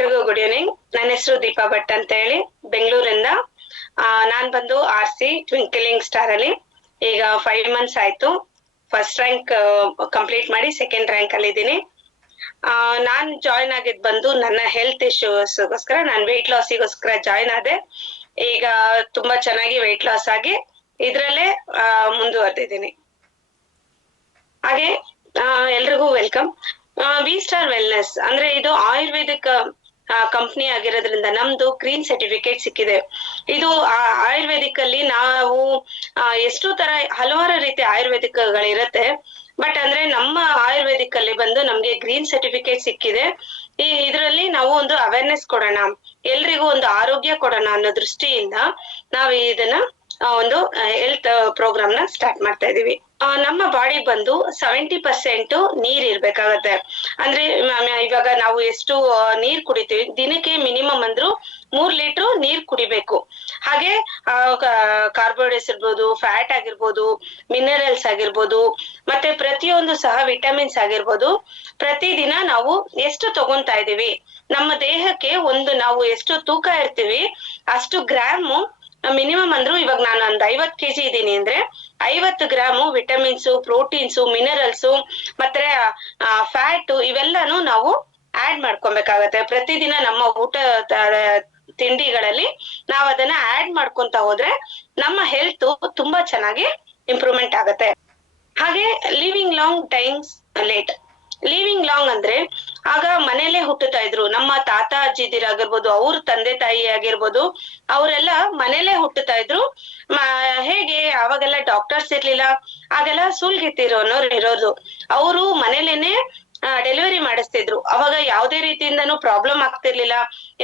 ಎಲ್ರಿಗೂ good evening. ನನ್ನ ಹೆಸರು ದೀಪಾ ಭಟ್ ಅಂತ ಹೇಳಿ, ಬೆಂಗಳೂರಿಂದ. ನಾನ್ ಬಂದು RC ಟ್ವಿಂಕಲಿಂಗ್ ಸ್ಟಾರ್ ಅಲ್ಲಿ ಈಗ 5 months ಆಯ್ತು. ಫಸ್ಟ್ ರ್ಯಾಂಕ್ ಕಂಪ್ಲೀಟ್ ಮಾಡಿ ಸೆಕೆಂಡ್ ರ್ಯಾಂಕ್ ಅಲ್ಲಿ ಇದ್ದೀನಿ. ನಾನ್ ಜಾಯ್ನ್ ಆಗಿದ್ ಬಂದು ನನ್ನ ಹೆಲ್ತ್ ಇಶ್ಯೂಸ್ಗೋಸ್ಕರ, ನಾನು ವೆಯ್ಟ್ ಲಾಸಿಗೋಸ್ಕರ ಜಾಯ್ನ್ ಆದೆ. ಈಗ ತುಂಬಾ ಚೆನ್ನಾಗಿ ವೆಯ್ಟ್ ಲಾಸ್ ಆಗಿ ಇದ್ರಲ್ಲೇ ಮುಂದುವರೆದಿದ್ದೀನಿ. ಹಾಗೆ ಎಲ್ರಿಗೂ ವೆಲ್ಕಮ್. ವಿ ಸ್ಟಾರ್ ವೆಲ್ನೆಸ್ ಅಂದ್ರೆ ಇದು ಆಯುರ್ವೇದಿಕ್ ಕಂಪ್ನಿ ಆಗಿರೋದ್ರಿಂದ ನಮ್ದು ಗ್ರೀನ್ ಸರ್ಟಿಫಿಕೇಟ್ ಸಿಕ್ಕಿದೆ. ಇದು ಆಯುರ್ವೇದಿಕ್ ಅಲ್ಲಿ ನಾವು ಎಷ್ಟು ತರ ಹಲವಾರು ರೀತಿ ಆಯುರ್ವೇದಿಕ್ ಗಳಿರತ್ತೆ. ಬಟ್ ಅಂದ್ರೆ ನಮ್ಮ ಆಯುರ್ವೇದಿಕ್ ಅಲ್ಲಿ ಬಂದು ನಮ್ಗೆ ಗ್ರೀನ್ ಸರ್ಟಿಫಿಕೇಟ್ ಸಿಕ್ಕಿದೆ. ಇದರಲ್ಲಿ ನಾವು ಒಂದು ಅವೇರ್ನೆಸ್ ಕೊಡೋಣ, ಎಲ್ರಿಗೂ ಒಂದು ಆರೋಗ್ಯ ಕೊಡೋಣ ಅನ್ನೋ ದೃಷ್ಟಿಯಿಂದ ನಾವು ಇದನ್ನ ಒಂದು ಹೆಲ್ತ್ ಪ್ರೋಗ್ರಾಮ್ ನ ಸ್ಟಾರ್ಟ್ ಮಾಡ್ತಾ ಇದೀವಿ. ನಮ್ಮ ಬಾಡಿ ಬಂದು 70% ನೀರ್ ಇರ್ಬೇಕಾಗತ್ತೆ. ಅಂದ್ರೆ ಇವಾಗ ನಾವು ಎಷ್ಟು ನೀರ್ ಕುಡಿತೀವಿ, ದಿನಕ್ಕೆ ಮಿನಿಮಮ್ ಅಂದ್ರು 3 ಲೀಟರ್ ನೀರ್ ಕುಡಿಬೇಕು. ಹಾಗೆ ಕಾರ್ಬೋಹೈಡ್ರೇಟ್ಸ್ ಇರ್ಬೋದು, ಫ್ಯಾಟ್ ಆಗಿರ್ಬೋದು, ಮಿನರಲ್ಸ್ ಆಗಿರ್ಬೋದು, ಮತ್ತೆ ಪ್ರತಿಯೊಂದು ಸಹ ವಿಟಮಿನ್ಸ್ ಆಗಿರ್ಬೋದು, ಪ್ರತಿದಿನ ನಾವು ಎಷ್ಟು ತಗೊಂತಾ ಇದೀವಿ, ನಮ್ಮ ದೇಹಕ್ಕೆ ನಾವು ಎಷ್ಟು ತೂಕ ಇರ್ತೀವಿ ಅಷ್ಟು ಗ್ರಾಮ್ ಮಿನಿಮಮ್ ಅಂದ್ರು, ಇವಾಗ ನಾನು ಒಂದು 50 kg ಇದ್ದೀನಿ ಅಂದ್ರೆ 50 ಗ್ರಾಮು ವಿಟಮಿನ್ಸು, ಪ್ರೋಟೀನ್ಸು, ಮಿನರಲ್ಸು ಮತ್ತೆ ಫ್ಯಾಟ್ ಇವೆಲ್ಲಾನು ನಾವು ಆಡ್ ಮಾಡ್ಕೊಬೇಕಾಗತ್ತೆ. ಪ್ರತಿದಿನ ನಮ್ಮ ಊಟ ತಿಂಡಿಗಳಲ್ಲಿ ನಾವ್ ಅದನ್ನ ಆಡ್ ಮಾಡ್ಕೊಂತ ಹೋದ್ರೆ ನಮ್ಮ ಹೆಲ್ತ್ ತುಂಬಾ ಚೆನ್ನಾಗಿ ಇಂಪ್ರೂವ್ಮೆಂಟ್ ಆಗತ್ತೆ. ಹಾಗೆ living long times late. Living long ಅಂದ್ರೆ ಆಗ ಮನೇಲೆ ಹುಟ್ಟುತ್ತಾ ಇದ್ರು ನಮ್ಮ ತಾತ ಅಜ್ಜಿದಿರಾಗಿರ್ಬೋದು, ಅವ್ರ ತಂದೆ ತಾಯಿ ಆಗಿರ್ಬೋದು, ಅವರೆಲ್ಲ ಮನೇಲೆ ಹುಟ್ಟುತ್ತಾ ಇದ್ರು. ಹೇಗೆ ಅವಾಗೆಲ್ಲ ಡಾಕ್ಟರ್ಸ್ ಇರ್ಲಿಲ್ಲ, ಆಗೆಲ್ಲ ಸುಲ್ಗಿತ್ತಿರೋನವ್ರು ಇರೋದು. ಅವರು ಮನೇಲೇನೆ ಡೆಲಿವರಿ ಮಾಡಿಸ್ತಿದ್ರು. ಅವಾಗ ಯಾವ್ದೇ ರೀತಿಯಿಂದನೂ ಪ್ರಾಬ್ಲಮ್ ಆಗ್ತಿರ್ಲಿಲ್ಲ,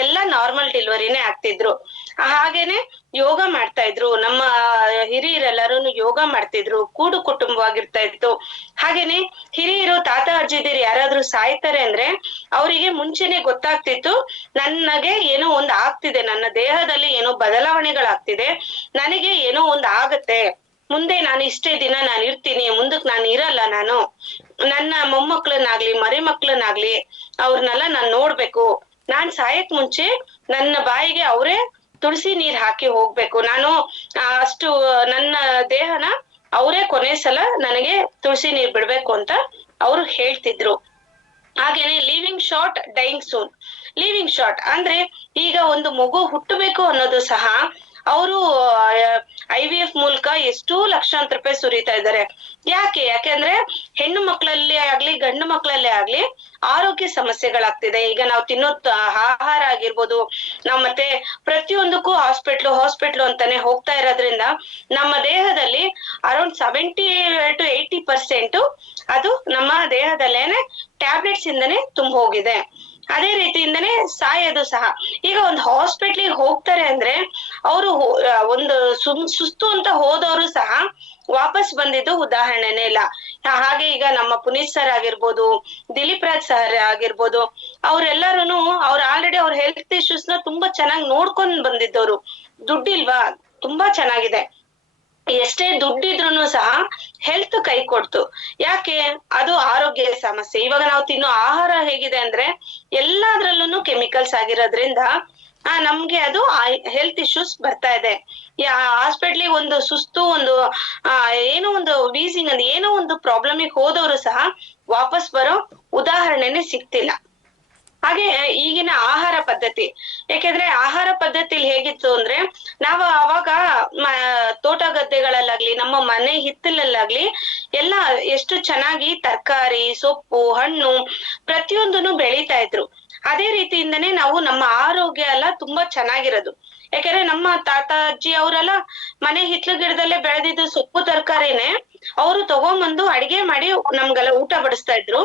ಎಲ್ಲ ನಾರ್ಮಲ್ ಡೆಲಿವರಿನೇ ಆಗ್ತಿದ್ರು. ಹಾಗೇನೆ ಯೋಗ ಮಾಡ್ತಾ ಇದ್ರು, ನಮ್ಮ ಹಿರಿಯರೆಲ್ಲರೂ ಯೋಗ ಮಾಡ್ತಿದ್ರು, ಕೂಡು ಕುಟುಂಬವಾಗಿರ್ತಾ ಇತ್ತು. ಹಾಗೇನೆ ಹಿರಿಯರು ತಾತ ಅಜ್ಜಿದಿರು ಯಾರಾದ್ರೂ ಸಾಯ್ತಾರೆ ಅಂದ್ರೆ ಅವರಿಗೆ ಮುಂಚೆನೆ ಗೊತ್ತಾಗ್ತಿತ್ತು, ನನಗೆ ಏನೋ ಒಂದ್ ಆಗ್ತಿದೆ, ನನ್ನ ದೇಹದಲ್ಲಿ ಏನೋ ಬದಲಾವಣೆಗಳಾಗ್ತಿದೆ, ನನಗೆ ಏನೋ ಒಂದ್ ಆಗತ್ತೆ, ಮುಂದೆ ನಾನು ಇಷ್ಟೇ ದಿನ ನಾನು ಇರ್ತೀನಿ, ಮುಂದಕ್ ನಾನು ಇರಲ್ಲ, ನಾನು ನನ್ನ ಮೊಮ್ಮಕ್ಳನ್ನಾಗ್ಲಿ ಮರಿ ಮಕ್ಳನ್ನಾಗ್ಲಿ ಅವ್ರನ್ನೆಲ್ಲ ನಾನ್ ನೋಡ್ಬೇಕು, ನಾನ್ ಸಾಯಕ್ ಮುಂಚೆ ನನ್ನ ಬಾಯಿಗೆ ಅವರೇ ತುಳಸಿ ನೀರ್ ಹಾಕಿ ಹೋಗ್ಬೇಕು, ನಾನು ಅಷ್ಟು ನನ್ನ ದೇಹನ ಅವರೇ ಕೊನೆ ಸಲ ನನಗೆ ತುಳಸಿ ನೀರ್ ಬಿಡ್ಬೇಕು ಅಂತ ಅವ್ರು ಹೇಳ್ತಿದ್ರು. ಹಾಗೇನೆ living short dying soon. Living short ಅಂದ್ರೆ ಈಗ ಒಂದು ಮಗು ಹುಟ್ಟಬೇಕು ಅನ್ನೋದು ಸಹ ಅವರು IVF ಮೂಲಕ ಎಷ್ಟೋ ಲಕ್ಷಾಂತರ ರೂಪಾಯಿ ಸುರಿತಾ ಇದ್ದಾರೆ. ಯಾಕೆಂದ್ರೆ ಹೆಣ್ಣು ಮಕ್ಕಳಲ್ಲಿ ಆಗ್ಲಿ ಗಂಡು ಮಕ್ಕಳಲ್ಲೇ ಆಗ್ಲಿ ಆರೋಗ್ಯ ಸಮಸ್ಯೆಗಳಾಗ್ತಿದೆ. ಈಗ ನಾವು ತಿನ್ನೋ ಆಹಾರ ಆಗಿರ್ಬೋದು, ನಾವ್ ಮತ್ತೆ ಪ್ರತಿಯೊಂದಕ್ಕೂ ಹಾಸ್ಪಿಟ್ಲು ಅಂತಾನೆ ಹೋಗ್ತಾ ಇರೋದ್ರಿಂದ ನಮ್ಮ ದೇಹದಲ್ಲಿ ಅರೌಂಡ್ 70 to 80% ಅದು ನಮ್ಮ ದೇಹದಲ್ಲೇನೆ ಟ್ಯಾಬ್ಲೆಟ್ಸ್ ಇಂದನೇ ತುಂಬ ಹೋಗಿದೆ. ಅದೇ ರೀತಿಯಿಂದನೇ ಸಾಯೋದು ಸಹ. ಈಗ ಒಂದು ಹಾಸ್ಪಿಟ್ಲಿಗೆ ಹೋಗ್ತಾರೆ ಅಂದ್ರೆ ಅವರು ಒಂದು ಸುಸ್ತು ಅಂತ ಹೋದವರು ಸಹ ವಾಪಸ್ ಬಂದಿದ್ದು ಉದಾಹರಣೆನೇ ಇಲ್ಲ. ಹಾಗೆ ಈಗ ನಮ್ಮ ಪುನೀತ್ ಸರ್ ಆಗಿರ್ಬೋದು, ದಿಲೀಪ್ ರಾಜ್ ಸರ್ ಆಗಿರ್ಬೋದು, ಅವ್ರೆಲ್ಲರೂ ಆಲ್ರೆಡಿ ಅವ್ರ ಹೆಲ್ತ್ ಇಶ್ಯೂಸ್ ನ ತುಂಬಾ ಚೆನ್ನಾಗಿ ನೋಡ್ಕೊಂಡ್ ಬಂದಿದ್ದವ್ರು. ದುಡ್ಡಿಲ್ವಾ, ತುಂಬಾ ಚೆನ್ನಾಗಿದೆ, ಎಷ್ಟೇ ದುಡ್ಡಿದ್ರು ಸಹ ಹೆಲ್ತ್ ಕೈ ಕೊಡ್ತು. ಯಾಕೆ? ಅದು ಆರೋಗ್ಯ ಸಮಸ್ಯೆ. ಇವಾಗ ನಾವು ತಿನ್ನೋ ಆಹಾರ ಹೇಗಿದೆ ಅಂದ್ರೆ ಎಲ್ಲಾದ್ರಲ್ಲೂ ಕೆಮಿಕಲ್ಸ್ ಆಗಿರೋದ್ರಿಂದ ನಮ್ಗೆ ಅದು ಹೆಲ್ತ್ ಇಶ್ಯೂಸ್ ಬರ್ತಾ ಇದೆ. ಹಾಸ್ಪಿಟ್ಲಿಗೆ ಒಂದು ಸುಸ್ತು, ಒಂದು ಏನೋ ಒಂದು ವೀಸಿಂಗ್ ಅಂದ್ರೆ ಏನೋ ಒಂದು ಪ್ರಾಬ್ಲಮಿಗೆ ಹೋದವರು ಸಹ ವಾಪಸ್ ಬರೋ ಉದಾಹರಣೆನೆ ಸಿಗ್ತಿಲ್ಲ. ಹಾಗೆ ಈಗಿನ ಆಹಾರ ಪದ್ಧತಿ, ಯಾಕೆಂದ್ರೆ ಆಹಾರ ಪದ್ಧತಿಲಿ ಹೇಗಿತ್ತು ಅಂದ್ರೆ ನಾವು ಅವಾಗ ತೋಟ ಗದ್ದೆಗಳಲ್ಲಾಗ್ಲಿ ನಮ್ಮ ಮನೆ ಹಿತ್ತಲಲ್ಲಾಗ್ಲಿ ಎಲ್ಲ ಎಷ್ಟು ಚೆನ್ನಾಗಿ ತರಕಾರಿ, ಸೊಪ್ಪು, ಹಣ್ಣು ಪ್ರತಿಯೊಂದನ್ನು ಬೆಳೀತಾ ಇದ್ರು. ಅದೇ ರೀತಿಯಿಂದನೇ ನಾವು ನಮ್ಮ ಆರೋಗ್ಯ ಎಲ್ಲ ತುಂಬಾ ಚೆನ್ನಾಗಿರೋದು. ಯಾಕಂದ್ರೆ ನಮ್ಮ ತಾತ ಅಜ್ಜಿ ಅವರೆಲ್ಲ ಮನೆ ಹಿತ್ಲು ಗಿಡದಲ್ಲೇ ಬೆಳೆದಿದ್ದು ಸೊಪ್ಪು ತರಕಾರಿನೇ ಅವರು ತಗೊಂಬಂದು ಅಡಿಗೆ ಮಾಡಿ ನಮ್ಗೆಲ್ಲ ಊಟ ಬಡಿಸ್ತಾ ಇದ್ರು.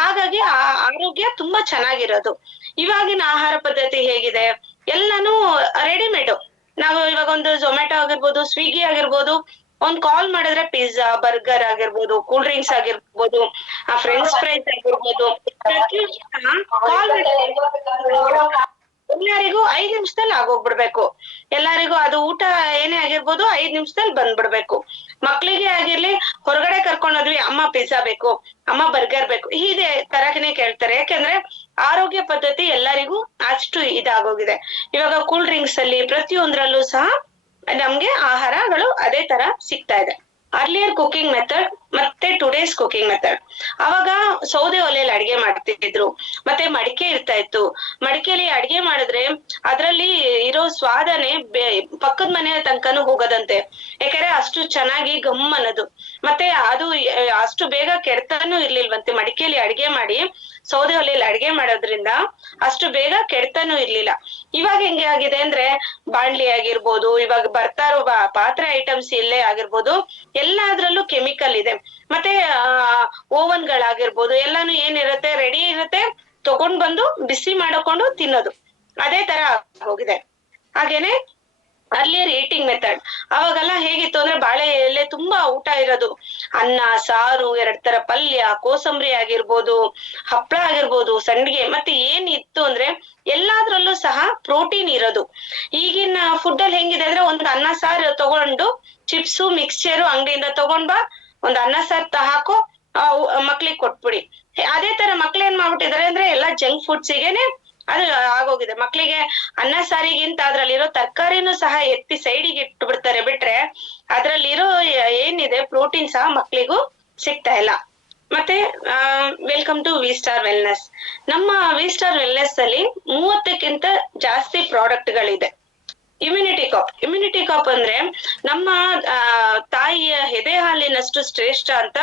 ಹಾಗಾಗಿ ಆರೋಗ್ಯ ತುಂಬಾ ಚೆನ್ನಾಗಿರೋದು. ಇವಾಗಿನ ಆಹಾರ ಪದ್ಧತಿ ಹೇಗಿದೆ, ಎಲ್ಲಾನು ರೆಡಿಮೇಡ್. ನಾವು ಇವಾಗ ಒಂದು ಝೊಮ್ಯಾಟೊ ಆಗಿರ್ಬೋದು, ಸ್ವಿಗ್ಗಿ ಆಗಿರ್ಬೋದು, ಒಂದ್ ಕಾಲ್ ಮಾಡಿದ್ರೆ ಪಿಜ್ಜಾ, ಬರ್ಗರ್ ಆಗಿರ್ಬೋದು, ಕೂಲ್ ಡ್ರಿಂಕ್ಸ್ ಆಗಿರ್ಬೋದು, ಫ್ರೆಂಚ್ ಫ್ರೈಸ್ ಆಗಿರ್ಬೋದು, ಕಾಲ್ ಎಲ್ಲರಿಗೂ 5 ನಿಮಿಷದಲ್ಲಿ ಆಗೋಗ್ಬಿಡ್ಬೇಕು. ಎಲ್ಲರಿಗೂ ಅದು ಊಟ ಏನೇ ಆಗಿರ್ಬೋದು 5 ನಿಮಿಷದಲ್ಲಿ ಬಂದ್ಬಿಡ್ಬೇಕು. ಮಕ್ಳಿಗೆ ಆಗಿರ್ಲಿ, ಹೊರಗಡೆ ಕರ್ಕೊಂಡೋದ್ವಿ, ಅಮ್ಮ ಪಿಜ್ಜಾ ಬೇಕು, ಅಮ್ಮ ಬರ್ಗರ್ ಬೇಕು, ಹೀಗೆ ತರಕನೇ ಕೇಳ್ತಾರೆ. ಯಾಕಂದ್ರೆ ಆರೋಗ್ಯ ಪದ್ಧತಿ ಎಲ್ಲರಿಗೂ ಅಷ್ಟು ಇದಾಗೋಗಿದೆ. ಇವಾಗ ಕೂಲ್ ಡ್ರಿಂಕ್ಸ್ ಅಲ್ಲಿ ಪ್ರತಿಯೊಂದ್ರಲ್ಲೂ ಸಹ ನಮ್ಗೆ ಆಹಾರಗಳು ಅದೇ ತರ ಸಿಗ್ತಾ ಇದೆ. ಅರ್ಲಿಯರ್ ಕುಕಿಂಗ್ ಮೆಥಡ್ ಮತ್ತೆ ಟುಡೇಸ್ ಕುಕಿಂಗ್ ಮೆಥಡ್. ಅವಾಗ ಸೌದೆ ಒಲೆಯಲ್ಲಿ ಅಡಿಗೆ ಮಾಡ್ತಿದ್ರು, ಮತ್ತೆ ಮಡಿಕೆ ಇರ್ತಾ ಇತ್ತು. ಮಡಿಕೆಯಲ್ಲಿ ಅಡಿಗೆ ಮಾಡಿದ್ರೆ ಅದ್ರಲ್ಲಿ ಇರೋ ಸ್ವಾದನೆ ಪಕ್ಕದ ಮನೆ ತನಕನೂ ಹೋಗದಂತೆ, ಯಾಕಂದ್ರೆ ಅಷ್ಟು ಚೆನ್ನಾಗಿ ಗಮ್ ಅನ್ನೋದು. ಮತ್ತೆ ಅದು ಅಷ್ಟು ಬೇಗ ಕೆಡ್ತಾನೂ ಇರ್ಲಿಲ್ವಂತೆ. ಮಡಿಕೆಯಲ್ಲಿ ಅಡಿಗೆ ಮಾಡಿ ಸೌದೆ ಒಲೆಯಲ್ಲಿ ಅಡಿಗೆ ಮಾಡೋದ್ರಿಂದ ಅಷ್ಟು ಬೇಗ ಕೆಡ್ತಾನೂ ಇರ್ಲಿಲ್ಲ. ಇವಾಗ ಹೆಂಗೆ ಆಗಿದೆ ಅಂದ್ರೆ ಬಾಣ್ಲಿ ಆಗಿರ್ಬೋದು, ಇವಾಗ ಬರ್ತಾ ಇರೋ ಪಾತ್ರೆ ಐಟಮ್ಸ್ ಎಲ್ಲೇ ಆಗಿರ್ಬೋದು, ಎಲ್ಲಾದ್ರಲ್ಲೂ ಕೆಮಿಕಲ್ ಇದೆ. ಮತ್ತೆ ಓವನ್ ಗಳಾಗಿರ್ಬೋದು ಎಲ್ಲಾನು ಏನಿರುತ್ತೆ, ರೆಡಿ ಇರುತ್ತೆ, ತಗೊಂಡ್ ಬಂದು ಬಿಸಿ ಮಾಡಿಕೊಂಡು ತಿನ್ನೋದು, ಅದೇ ತರ ಹೋಗಿದೆ. ಹಾಗೇನೆ ಅರ್ಲಿಯರ್ ಈಟಿಂಗ್ ಮೆಥಡ್, ಅವಾಗೆಲ್ಲ ಹೇಗಿತ್ತು ಅಂದ್ರೆ ಬಾಳೆ ಎಲೆ ತುಂಬಾ ಊಟ ಇರೋದು, ಅನ್ನ ಸಾರು, 2 ತರ ಪಲ್ಯ, ಕೋಸಂಬರಿ ಆಗಿರ್ಬೋದು, ಹಪ್ಳ ಆಗಿರ್ಬೋದು, ಸಂಡಿಗೆ, ಮತ್ತೆ ಏನಿತ್ತು ಅಂದ್ರೆ ಎಲ್ಲಾದ್ರಲ್ಲೂ ಸಹ ಪ್ರೋಟೀನ್ ಇರೋದು. ಈಗಿನ ಫುಡ್ ಅಲ್ಲಿ ಹೆಂಗಿದೆ ಅಂದ್ರೆ ಒಂದು ಅನ್ನ ಸಾರು ತಗೊಂಡು ಚಿಪ್ಸು ಮಿಕ್ಸ್ಚರು ಅಂಗಡಿಯಿಂದ ತಗೊಂಡ್ ಬಾ, ಒಂದ್ ಅನ್ನ ಸಾರ್ ಹಾಕು, ಮಕ್ಳಿಗೆ ಕೊಟ್ಬಿಡಿ. ಅದೇ ತರ ಮಕ್ಳು ಏನ್ ಮಾಡ್ಬಿಟ್ಟಿದಾರೆ ಅಂದ್ರೆ ಎಲ್ಲಾ ಜಂಕ್ ಫುಡ್ಸಿಗೆನೆ ಅದು ಆಗೋಗಿದೆ. ಮಕ್ಳಿಗೆ ಅನ್ನ ಸಾರಿಗಿಂತ ಅದ್ರಲ್ಲಿರೋ ತರಕಾರಿನೂ ಸಹ ಎತ್ತಿ ಸೈಡಿಗೆ ಇಟ್ಟು ಬಿಡ್ತಾರೆ, ಬಿಟ್ರೆ ಅದ್ರಲ್ಲಿರೋ ಏನಿದೆ ಪ್ರೋಟೀನ್ ಸಹ ಮಕ್ಳಿಗೂ ಸಿಗ್ತಾ ಇಲ್ಲ. ಮತ್ತೆ welcome to V Star Wellness. ನಮ್ಮ ವಿ ಸ್ಟಾರ್ ವೆಲ್ನೆಸ್ ಅಲ್ಲಿ 30ಕ್ಕಿಂತ ಜಾಸ್ತಿ ಪ್ರಾಡಕ್ಟ್ ಗಳಿದೆ. ಇಮ್ಯುನಿಟಿ ಕಾಪ್ ಅಂದ್ರೆ ನಮ್ಮ ತಾಯಿಯ ಎದೆ ಹಾಲಿನಷ್ಟು ಶ್ರೇಷ್ಠ ಅಂತ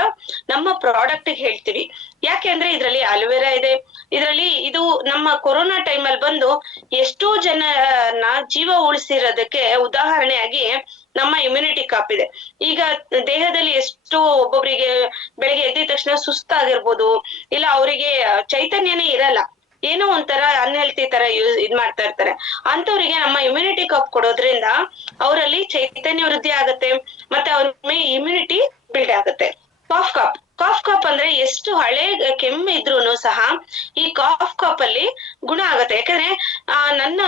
ನಮ್ಮ ಪ್ರಾಡಕ್ಟ್ ಹೇಳ್ತೀವಿ. ಯಾಕೆಂದ್ರೆ ಇದ್ರಲ್ಲಿ ಅಲೋವೆರಾ ಇದೆ. ಇದು ನಮ್ಮ ಕೊರೋನಾ ಟೈಮ್ ಅಲ್ಲಿ ಬಂದು ಎಷ್ಟೋ ಜನನ ಜೀವ ಉಳಿಸಿರೋದಕ್ಕೆ ಉದಾಹರಣೆಯಾಗಿ ನಮ್ಮ ಇಮ್ಯುನಿಟಿ ಕಾಪ್ ಇದೆ. ಈಗ ದೇಹದಲ್ಲಿ ಎಷ್ಟೋ ಒಬ್ಬೊಬ್ರಿಗೆ ಬೆಳಿಗ್ಗೆ ಎದ್ದ ತಕ್ಷಣ ಸುಸ್ತಾಗಿರ್ಬೋದು, ಇಲ್ಲ ಅವರಿಗೆ ಚೈತನ್ಯನೇ ಇರಲ್ಲ, ಏನೋ ಒಂಥರ ಅನ್ಹೆಲ್ತಿ ತರ ಇದ್ ಮಾಡ್ತಾ ಇರ್ತಾರೆ. ಅಂತವ್ರಿಗೆ ನಮ್ಮ ಇಮ್ಯುನಿಟಿ ಕಾಪ್ ಕೊಡೋದ್ರಿಂದ ಅವರಲ್ಲಿ ಚೈತನ್ಯ ವೃದ್ಧಿ ಆಗುತ್ತೆ, ಮತ್ತೆ ಅವ್ರ ಇಮ್ಯುನಿಟಿ ಬಿಲ್ಡ್ ಆಗುತ್ತೆ. ಕಾಫ್ ಕಾಪ್ ಅಂದ್ರೆ ಎಷ್ಟು ಹಳೆ ಕೆಮ್ಮು ಇದ್ರೂನು ಸಹ ಈ ಕಾಫ್ ಕಾಪ್ ಅಲ್ಲಿ ಗುಣ ಆಗುತ್ತೆ. ಯಾಕಂದ್ರೆ ನನ್ನ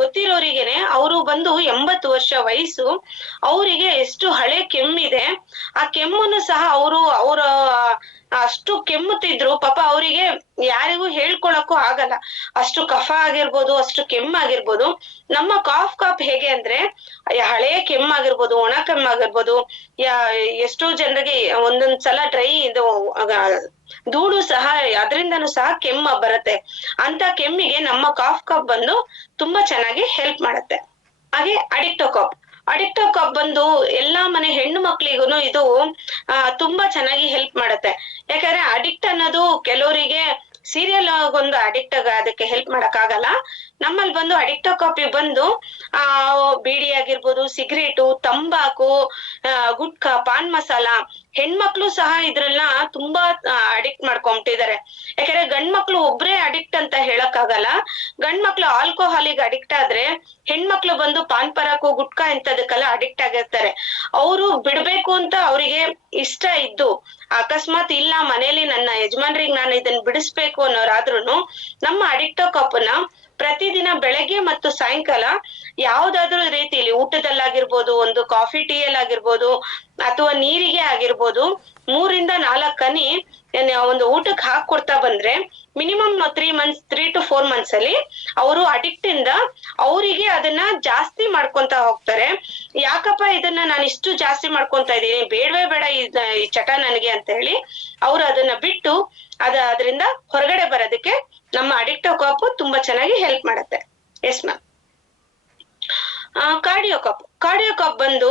ಗೊತ್ತಿರೋರಿಗೆನೆ ಅವರು ಬಂದು 80 ವರ್ಷ ವಯಸ್ಸು, ಅವರಿಗೆ ಎಷ್ಟು ಹಳೆ ಕೆಮ್ಮಿದೆ, ಆ ಕೆಮ್ಮನ್ನು ಸಹ ಅವರ ಅಷ್ಟು ಕೆಮ್ಮುತ್ತಿದ್ರು ಪಾಪ ಅವರಿಗೆ ಯಾರಿಗೂ ಹೇಳ್ಕೊಳಕ್ಕೂ ಆಗಲ್ಲ, ಅಷ್ಟು ಕಫ ಆಗಿರ್ಬೋದು, ಅಷ್ಟು ಕೆಮ್ಮಾಗಿರ್ಬೋದು. ನಮ್ಮ ಕಾಫ್ ಕಾಪ್ ಹೇಗೆ ಅಂದ್ರೆ ಹಳೆ ಕೆಮ್ಮಾಗಿರ್ಬೋದು, ಒಣ ಕೆಮ್ಮಾಗಿರ್ಬೋದು, ಎಷ್ಟೋ ಜನರಿಗೆ ಒಂದೊಂದ್ ಸಲ ಡ್ರೈ ಇದು ಧೂಳು ಸಹ ಅದರಿಂದನೂ ಸಹ ಕೆಮ್ಮ ಬರುತ್ತೆ. ಅಂತ ಕೆಮ್ಮಿಗೆ ನಮ್ಮ ಕಾಫ್ ಕಾಪ್ ಬಂದು ತುಂಬಾ ಚೆನ್ನಾಗಿ ಹೆಲ್ಪ್ ಮಾಡುತ್ತೆ. ಹಾಗೆ ಅಡಿಕ್ಟೋ ಕಾಪ್ ಬಂದು ಎಲ್ಲಾ ಮನೆ ಹೆಣ್ಣು ಮಕ್ಳಿಗೂನು ಇದು ತುಂಬಾ ಚೆನ್ನಾಗಿ ಹೆಲ್ಪ್ ಮಾಡುತ್ತೆ. ಯಾಕಂದ್ರೆ ಅಡಿಕ್ಟ್ ಅನ್ನೋದು ಕೆಲವರಿಗೆ ಸೀರಿಯಲ್ ಒಂದು ಅಡಿಕ್ಟ್ ಅದಕ್ಕೆ ಹೆಲ್ಪ್ ಮಾಡಕ್ ಆಗಲ್ಲ. ನಮ್ಮಲ್ಲಿ ಬಂದು ಅಡಿಕ್ಟೋ ಕಾಪಿ ಬಂದು ಬೀಡಿ ಆಗಿರ್ಬೋದು, ಸಿಗರೇಟು, ತಂಬಾಕು, ಗುಟ್ಕಾ, ಪಾನ್ ಮಸಾಲ, ಹೆಣ್ಮಕ್ಳು ಸಹ ಇದ್ರನ್ನ ತುಂಬಾ ಅಡಿಕ್ಟ್ ಮಾಡ್ಕೊಂಬಿಟ್ಟಿದ್ದಾರೆ. ಯಾಕಂದ್ರೆ ಗಂಡ್ಮಕ್ಳು ಒಬ್ರೇ ಅಡಿಕ್ಟ್ ಅಂತ ಹೇಳಕ್ ಆಗಲ್ಲ. ಗಂಡ್ಮಕ್ಳು ಆಲ್ಕೋಹಾಲಿಗೆ ಅಡಿಕ್ಟ್ ಆದ್ರೆ ಹೆಣ್ಮಕ್ಳು ಬಂದು ಪಾನ್ ಪರಾಕು, ಗುಟ್ಕಾ ಇಂಥದಕ್ಕೆಲ್ಲ ಅಡಿಕ್ಟ್ ಆಗಿರ್ತಾರೆ. ಅವರು ಬಿಡ್ಬೇಕು ಅಂತ ಅವರಿಗೆ ಇಷ್ಟ ಇದ್ದು ಅಕಸ್ಮಾತ್ ಇಲ್ಲ ಮನೇಲಿ ನನ್ನ ಯಜಮಾನ್ರಿಗೆ ನಾನು ಇದನ್ನ ಬಿಡಿಸ್ಬೇಕು ಅನ್ನೋರಾದ್ರೂನು ನಮ್ಮ ಅಡಿಕ್ಟೋ ಕಾಪನ್ನ ಪ್ರತಿದಿನ ಬೆಳಗ್ಗೆ ಮತ್ತು ಸಾಯಂಕಾಲ ಯಾವ್ದಾದ್ರೂ ರೀತಿಯಲ್ಲಿ ಊಟದಲ್ಲಾಗಿರ್ಬೋದು, ಒಂದು ಕಾಫಿ ಟೀ ಆಗಿರ್ಬೋದು, ಅಥವಾ ನೀರಿಗೆ ಆಗಿರ್ಬೋದು, 3-4 ಹನಿ ಒಂದು ಊಟಕ್ಕೆ ಹಾಕೊಡ್ತಾ ಬಂದ್ರೆ ಮಿನಿಮಮ್ 3 to 4 ಮಂತ್ಸ್ ಅಲ್ಲಿ ಅವರು ಅಡಿಕ್ಟ್ ಇಂದ ಅವರಿಗೆ ಅದನ್ನ ಜಾಸ್ತಿ ಮಾಡ್ಕೊಂತ ಹೋಗ್ತಾರೆ. ಯಾಕಪ್ಪ ಇದನ್ನ ನಾನು ಇಷ್ಟು ಜಾಸ್ತಿ ಮಾಡ್ಕೊಂತ ಇದ್ದೀನಿ, ಬೇಡವೇ ಬೇಡ ಈ ಚಟ ನನಗೆ ಅಂತ ಹೇಳಿ ಅವ್ರು ಅದನ್ನ ಬಿಟ್ಟು ಅದರಿಂದ ಹೊರಗಡೆ ಬರೋದಕ್ಕೆ ನಮ್ಮ ಅಡಿಕ್ಟೋ ಕಾಪು ತುಂಬಾ ಚೆನ್ನಾಗಿ ಹೆಲ್ಪ್ ಮಾಡುತ್ತೆ. Yes ma'am. ಕಾರ್ಡಿಯೋ ಕಾಪ್ ಬಂದು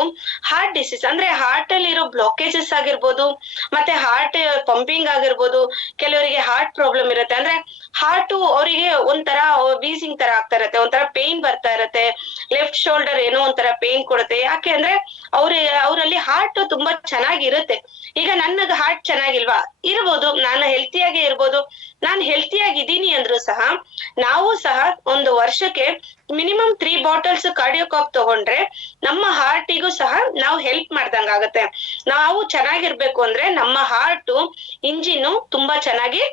ಹಾರ್ಟ್ ಡಿಸೀಸ್ ಅಂದ್ರೆ ಹಾರ್ಟ್ ಅಲ್ಲಿ ಇರೋ ಬ್ಲಾಕೇಜಸ್ ಆಗಿರ್ಬೋದು, ಮತ್ತೆ ಹಾರ್ಟ್ ಪಂಪಿಂಗ್ ಆಗಿರ್ಬೋದು, ಕೆಲವರಿಗೆ ಹಾರ್ಟ್ ಪ್ರಾಬ್ಲಮ್ ಇರುತ್ತೆ, ಅಂದ್ರೆ ಹಾರ್ಟ್ ಅವರಿಗೆ ಒಂಥರ ವೀಸಿಂಗ್ ತರ ಆಗ್ತಾ ಇರತ್ತೆ, ಒಂಥರ ಪೇನ್ ಬರ್ತಾ ಇರತ್ತೆ, ಲೆಫ್ಟ್ ಶೋಲ್ಡರ್ ಏನೋ ಒಂಥರ ಪೇನ್ ಕೊಡುತ್ತೆ. ಯಾಕೆ ಅಂದ್ರೆ ಅವರಲ್ಲಿ ಹಾರ್ಟ್ ತುಂಬಾ ಚೆನ್ನಾಗಿರುತ್ತೆ. ಈಗ ನನಗೆ ಹಾರ್ಟ್ ಚೆನ್ನಾಗಿಲ್ವಾ, ಇರ್ಬೋದು, ನಾನು ಹೆಲ್ತಿಯಾಗಿ ಇರ್ಬೋದು, ನಾನು ಹೆಲ್ತಿಯಾಗಿದ್ದೀನಿ ಅಂದ್ರೂ ಸಹ ನಾವು ಸಹ ಒಂದು ವರ್ಷಕ್ಕೆ ಮಿನಿಮಮ್ 3 ಬಾಟಲ್ಸ್ ಕಾರ್ಡಿಯೋ ಕಾಪ್ ತಗೊಂಡ್ರೆ ನಮ್ಮ ಹಾರ್ಟಿಗೂ ಸಹ ನಾವು ಹೆಲ್ಪ್ ಮಾಡ್ದಂಗ ಆಗತ್ತೆ. ನಾವು ಚೆನ್ನಾಗಿರ್ಬೇಕು ಅಂದ್ರೆ ನಮ್ಮ ಹಾರ್ಟ್ ಇಂಜಿನ್ ತುಂಬಾ ಚೆನ್ನಾಗಿ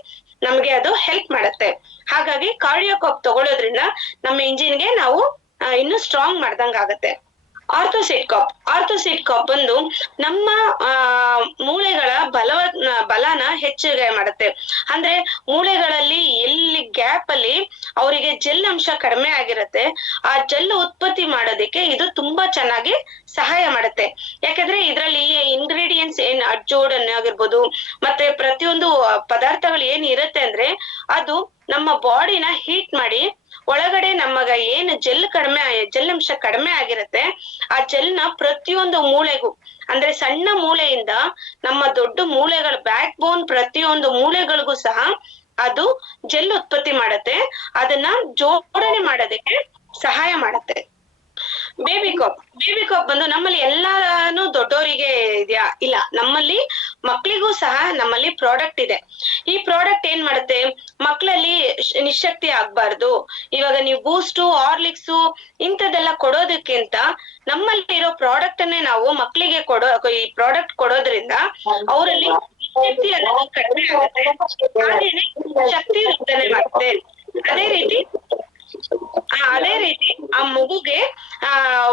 ನಮ್ಗೆ ಅದು ಹೆಲ್ಪ್ ಮಾಡುತ್ತೆ. ಹಾಗಾಗಿ ಕಾರ್ಡಿಯೋ ಕಾಪ್ ತಗೊಳ್ಳೋದ್ರಿಂದ ನಮ್ಮ ಇಂಜಿನ್ಗೆ ನಾವು ಇನ್ನು ಸ್ಟ್ರಾಂಗ್ ಮಾಡ್ದಂಗ ಆಗತ್ತೆ. ಆರ್ಥೋಸಿಡ್ ಕಾಪ್ ಬಂದು ನಮ್ಮ ಮೂಳೆಗಳ ಬಲನ ಹೆಚ್ಚಿಗೆ ಮಾಡುತ್ತೆ. ಅಂದ್ರೆ ಮೂಳೆಗಳಲ್ಲಿ ಎಲ್ಲಿ ಗ್ಯಾಪ್ ಅಲ್ಲಿ ಅವರಿಗೆ ಜೆಲ್ ಅಂಶ ಕಡಿಮೆ ಆಗಿರುತ್ತೆ, ಆ ಜೆಲ್ ಉತ್ಪತ್ತಿ ಮಾಡೋದಕ್ಕೆ ಇದು ತುಂಬಾ ಚೆನ್ನಾಗಿ ಸಹಾಯ ಮಾಡುತ್ತೆ. ಯಾಕಂದ್ರೆ ಇದರಲ್ಲಿ ಇಂಗ್ರೀಡಿಯೆಂಟ್ಸ್ ಏನ್ ಜೋಡಣೆ ಆಗಿರ್ಬೋದು, ಮತ್ತೆ ಪ್ರತಿಯೊಂದು ಪದಾರ್ಥಗಳು ಏನ್ ಇರುತ್ತೆ ಅಂದ್ರೆ ಅದು ನಮ್ಮ ಬಾಡಿನ ಹೀಟ್ ಮಾಡಿ ಒಳಗಡೆ ನಮಗ ಏನು ಜೆಲ್ ಅಂಶ ಕಡಿಮೆ ಆಗಿರುತ್ತೆ ಆ ಜೆಲ್ನ ಪ್ರತಿಯೊಂದು ಮೂಳೆಗೂ, ಅಂದ್ರೆ ಸಣ್ಣ ಮೂಳೆಯಿಂದ ನಮ್ಮ ದೊಡ್ಡ ಮೂಳೆಗಳ ಬ್ಯಾಕ್ ಬೋನ್ ಪ್ರತಿಯೊಂದು ಮೂಳೆಗಳಿಗೂ ಸಹ ಅದು ಜೆಲ್ ಉತ್ಪತ್ತಿ ಮಾಡತ್ತೆ. ಅದನ್ನ ಜೋಡಣೆ ಮಾಡೋದಕ್ಕೆ ಸಹಾಯ ಮಾಡತ್ತೆ. ಬೇಬಿ ಕಾಪ್ ಬಂದು ನಮ್ಮಲ್ಲಿ ಎಲ್ಲಾನು ದೊಡ್ಡವರಿಗೆ ಇದೆಯಾ? ಇಲ್ಲ, ನಮ್ಮಲ್ಲಿ ಮಕ್ಳಿಗೂ ಸಹ ನಮ್ಮಲ್ಲಿ ಪ್ರಾಡಕ್ಟ್ ಇದೆ. ಈ ಪ್ರಾಡಕ್ಟ್ ಏನ್ ಮಾಡುತ್ತೆ, ಮಕ್ಕಳಲ್ಲಿ ನಿಶಕ್ತಿ ಆಗ್ಬಾರ್ದು. ಇವಾಗ ನೀವು ಬೂಸ್ಟು, ಹಾರ್ಲಿಕ್ಸು ಇಂಥದ್ದೆಲ್ಲ ಕೊಡೋದಕ್ಕಿಂತ ನಮ್ಮಲ್ಲಿ ಇರೋ ಪ್ರಾಡಕ್ಟ್ ಅನ್ನೇ ನಾವು ಮಕ್ಕಳಿಗೆ ಈ ಪ್ರಾಡಕ್ಟ್ ಕೊಡೋದ್ರಿಂದ ಅವರಲ್ಲಿ ಶಕ್ತಿ ಅನ್ನೋದು ಕಡಿಮೆ ಆಗುತ್ತೆ, ಹಾಗೇನೆ ಶಕ್ತಿ ವೃದ್ಧನೆ ಮಾಡುತ್ತೆ. ಅದೇ ರೀತಿ ಆ ಮಗುಗೆ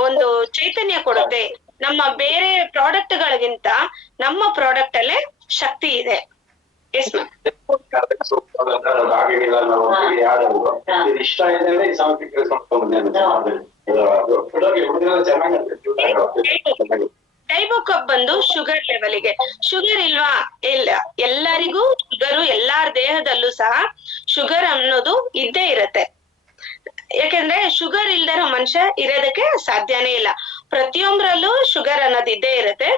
ಒಂದು ಚೈತನ್ಯ ಕೊಡುತ್ತೆ. ನಮ್ಮ ಬೇರೆ ಪ್ರಾಡಕ್ಟ್ ಗಳಿಗಿಂತ ನಮ್ಮ ಪ್ರಾಡಕ್ಟ್ ಅಲ್ಲೇ ಶಕ್ತಿ ಇದೆ. Yes ma'am. ಡೈಬೋಕಪ್ ಬಂದು ಶುಗರ್ ಲೆವೆಲ್ಗೆ. ಶುಗರ್ ಇಲ್ವಾ? ಇಲ್ಲ, ಎಲ್ಲರಿಗೂ ಶುಗರು, ಎಲ್ಲಾರ ದೇಹದಲ್ಲೂ ಸಹ ಶುಗರ್ ಅನ್ನೋದು ಇದ್ದೇ ಇರತ್ತೆ. ಯಾಕಂದ್ರೆ ಶುಗರ್ ಇಲ್ದಿರೋ ಮನುಷ್ಯ ಇರೋದಕ್ಕೆ ಸಾಧ್ಯನೇ ಇಲ್ಲ. ಪ್ರತಿಯೊಬ್ಬರಲ್ಲೂ ಶುಗರ್ ಅನ್ನೋದು ಇದ್ದೇ ಇರುತ್ತೆ.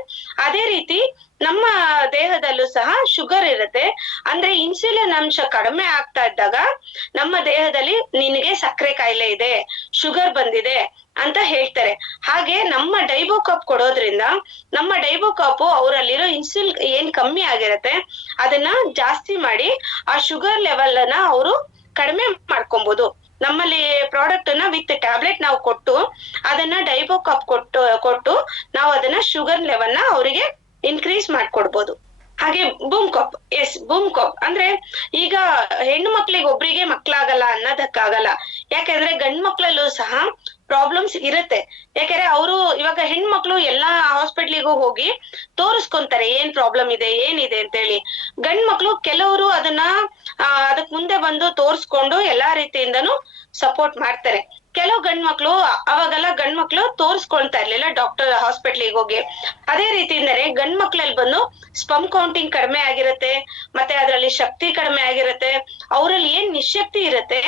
ಅದೇ ರೀತಿ ನಮ್ಮ ದೇಹದಲ್ಲೂ ಸಹ ಶುಗರ್ ಇರುತ್ತೆ. ಅಂದ್ರೆ ಇನ್ಸುಲಿನ್ ಅಂಶ ಕಡಿಮೆ ಆಗ್ತಾ ಇದ್ದಾಗ ನಮ್ಮ ದೇಹದಲ್ಲಿ ನಿನಗೆ ಸಕ್ಕರೆ ಕಾಯಿಲೆ ಇದೆ, ಶುಗರ್ ಬಂದಿದೆ ಅಂತ ಹೇಳ್ತಾರೆ. ಹಾಗೆ ನಮ್ಮ ಡೈಬೋಕಾಪ್ ಕೊಡೋದ್ರಿಂದ ನಮ್ಮ ಡೈಬೋಕಾಪು ಅವರಲ್ಲಿರೋ ಇನ್ಸುಲಿನ್ ಏನ್ ಕಮ್ಮಿ ಆಗಿರತ್ತೆ ಅದನ್ನ ಜಾಸ್ತಿ ಮಾಡಿ ಆ ಶುಗರ್ ಲೆವೆಲ್ ಅನ್ನ ಅವರು ಕಡಿಮೆ ಮಾಡ್ಕೊಬಹುದು. ನಮ್ಮಲ್ಲಿ ಪ್ರಾಡಕ್ಟ್ ಅನ್ನ ವಿತ್ ಟ್ಯಾಬ್ಲೆಟ್ ನಾವು ಕೊಟ್ಟು ಅದನ್ನ ಡೈಬೋಕಾಪ್ ಕೊಟ್ಟು ನಾವು ಅದನ್ನ ಶುಗರ್ ಲೆವೆಲ್ ನ ಅವರಿಗೆ ಇನ್ಕ್ರೀಸ್ ಮಾಡ್ಕೊಡ್ಬೋದು. ಹಾಗೆ ಬೂಮ್ ಕಾಪ್ ಅಂದ್ರೆ ಈಗ ಹೆಣ್ಣು ಮಕ್ಳಿಗೆ ಒಬ್ರಿಗೆ ಮಕ್ಳಾಗಲ್ಲ ಅನ್ನೋದಕ್ಕಾಗಲ್ಲ. ಯಾಕಂದ್ರೆ ಗಂಡ್ ಮಕ್ಳಲ್ಲೂ ಸಹ ಪ್ರಾಬ್ಲಮ್ಸ್ ಇರುತ್ತೆ. ಯಾಕಂದ್ರೆ ಅವರು ಇವಾಗ ಹೆಣ್ಮಕ್ಳು ಎಲ್ಲಾ ಹಾಸ್ಪಿಟ್ಲಿಗೂ ಹೋಗಿ ತೋರಿಸ್ಕೊಂತಾರೆ ಏನ್ ಪ್ರಾಬ್ಲಮ್ ಇದೆ ಏನಿದೆ ಅಂತ ಹೇಳಿ. ಗಂಡ್ ಮಕ್ಳು ಕೆಲವರು ಅದನ್ನ ಅದಕ್ ಮುಂದೆ ಬಂದು ತೋರ್ಸ್ಕೊಂಡು ಎಲ್ಲಾ ರೀತಿಯಿಂದನೂ ಸಪೋರ್ಟ್ ಮಾಡ್ತಾರೆ. ಕೆಲವು ಗಂಡ್ಮಕ್ಳು ಅವಾಗೆಲ್ಲ ಗಂಡ್ಮಕ್ಳು ತೋರ್ಸ್ಕೊಳ್ತಾ ಇರ್ಲಿಲ್ಲ ಡಾಕ್ಟರ್ ಹಾಸ್ಪಿಟ್ಲಿಗೆ ಹೋಗಿ. ಅದೇ ರೀತಿಯಿಂದನೇ ಗಂಡ್ ಮಕ್ಳಲ್ಲಿ ಬಂದು ಸ್ಪಮ್ ಕೌಂಟಿಂಗ್ ಕಡಿಮೆ ಆಗಿರುತ್ತೆ, ಮತ್ತೆ ಅದರಲ್ಲಿ ಶಕ್ತಿ ಕಡಿಮೆ ಆಗಿರುತ್ತೆ. ಅವರಲ್ಲಿ ಏನ್ ನಿಶಕ್ತಿ ಇರುತ್ತೆ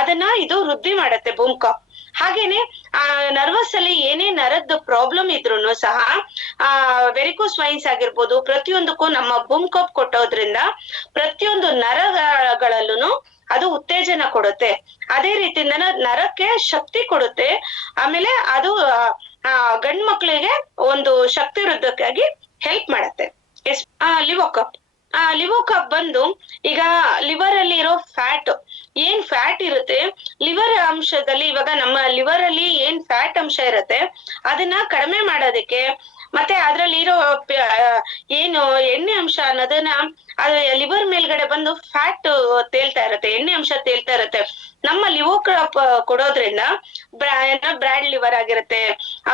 ಅದನ್ನ ಇದು ವೃದ್ಧಿ ಮಾಡುತ್ತೆ ಬೂಮ್ ಕಾಪ್. ಹಾಗೇನೆ ನರ್ವಸ್ ಅಲ್ಲಿ ಏನೇ ನರದ್ದು ಪ್ರಾಬ್ಲಮ್ ಇದ್ರೂನು ಸಹ ವೆರಿಕೋಸ್ ವೈನ್ಸ್ ಆಗಿರ್ಬೋದು, ಪ್ರತಿಯೊಂದಕ್ಕೂ ನಮ್ಮ ಬೂಮ್ ಕಾಪ್ ಕೊಟ್ಟೋದ್ರಿಂದ ಪ್ರತಿಯೊಂದು ನರಗಳಲ್ಲೂ ಅದು ಉತ್ತೇಜನ ಕೊಡುತ್ತೆ. ಅದೇ ರೀತಿಯಿಂದ ನರಕ್ಕೆ ಶಕ್ತಿ ಕೊಡುತ್ತೆ. ಆಮೇಲೆ ಅದು ಗಂಡ್ ಮಕ್ಳಿಗೆ ಒಂದು ಶಕ್ತಿ ವೃದ್ಧಕ್ಕಾಗಿ ಹೆಲ್ಪ್ ಮಾಡತ್ತೆ. ಲಿವೋಕಾಪ್ ಬಂದು ಈಗ ಲಿವರ್ ಅಲ್ಲಿ ಇರೋ ಫ್ಯಾಟ್ ಏನ್ ಫ್ಯಾಟ್ ಇರುತ್ತೆ, ಲಿವರ್ ಅಂಶದಲ್ಲಿ ಇವಾಗ ನಮ್ಮ ಲಿವರ್ ಅಲ್ಲಿ ಏನ್ ಫ್ಯಾಟ್ ಅಂಶ ಇರುತ್ತೆ ಅದನ್ನ ಕಡಿಮೆ ಮಾಡೋದಕ್ಕೆ, ಮತ್ತೆ ಅದ್ರಲ್ಲಿ ಇರೋ ಏನು ಎಣ್ಣೆ ಅಂಶ ಅನ್ನೋದನ್ನ ಲಿವರ್ ಮೇಲ್ಗಡೆ ಬಂದು ಫ್ಯಾಟ್ ತೇಲ್ತಾ ಇರುತ್ತೆ, ಎಣ್ಣೆ ಅಂಶ ತೇಲ್ತಾ ಇರುತ್ತೆ. ನಮ್ಮ ಲಿವೋಕಾಪ್ ಕೊಡೋದ್ರಿಂದ ಬ್ರಾಡ್ ಲಿವರ್ ಆಗಿರುತ್ತೆ.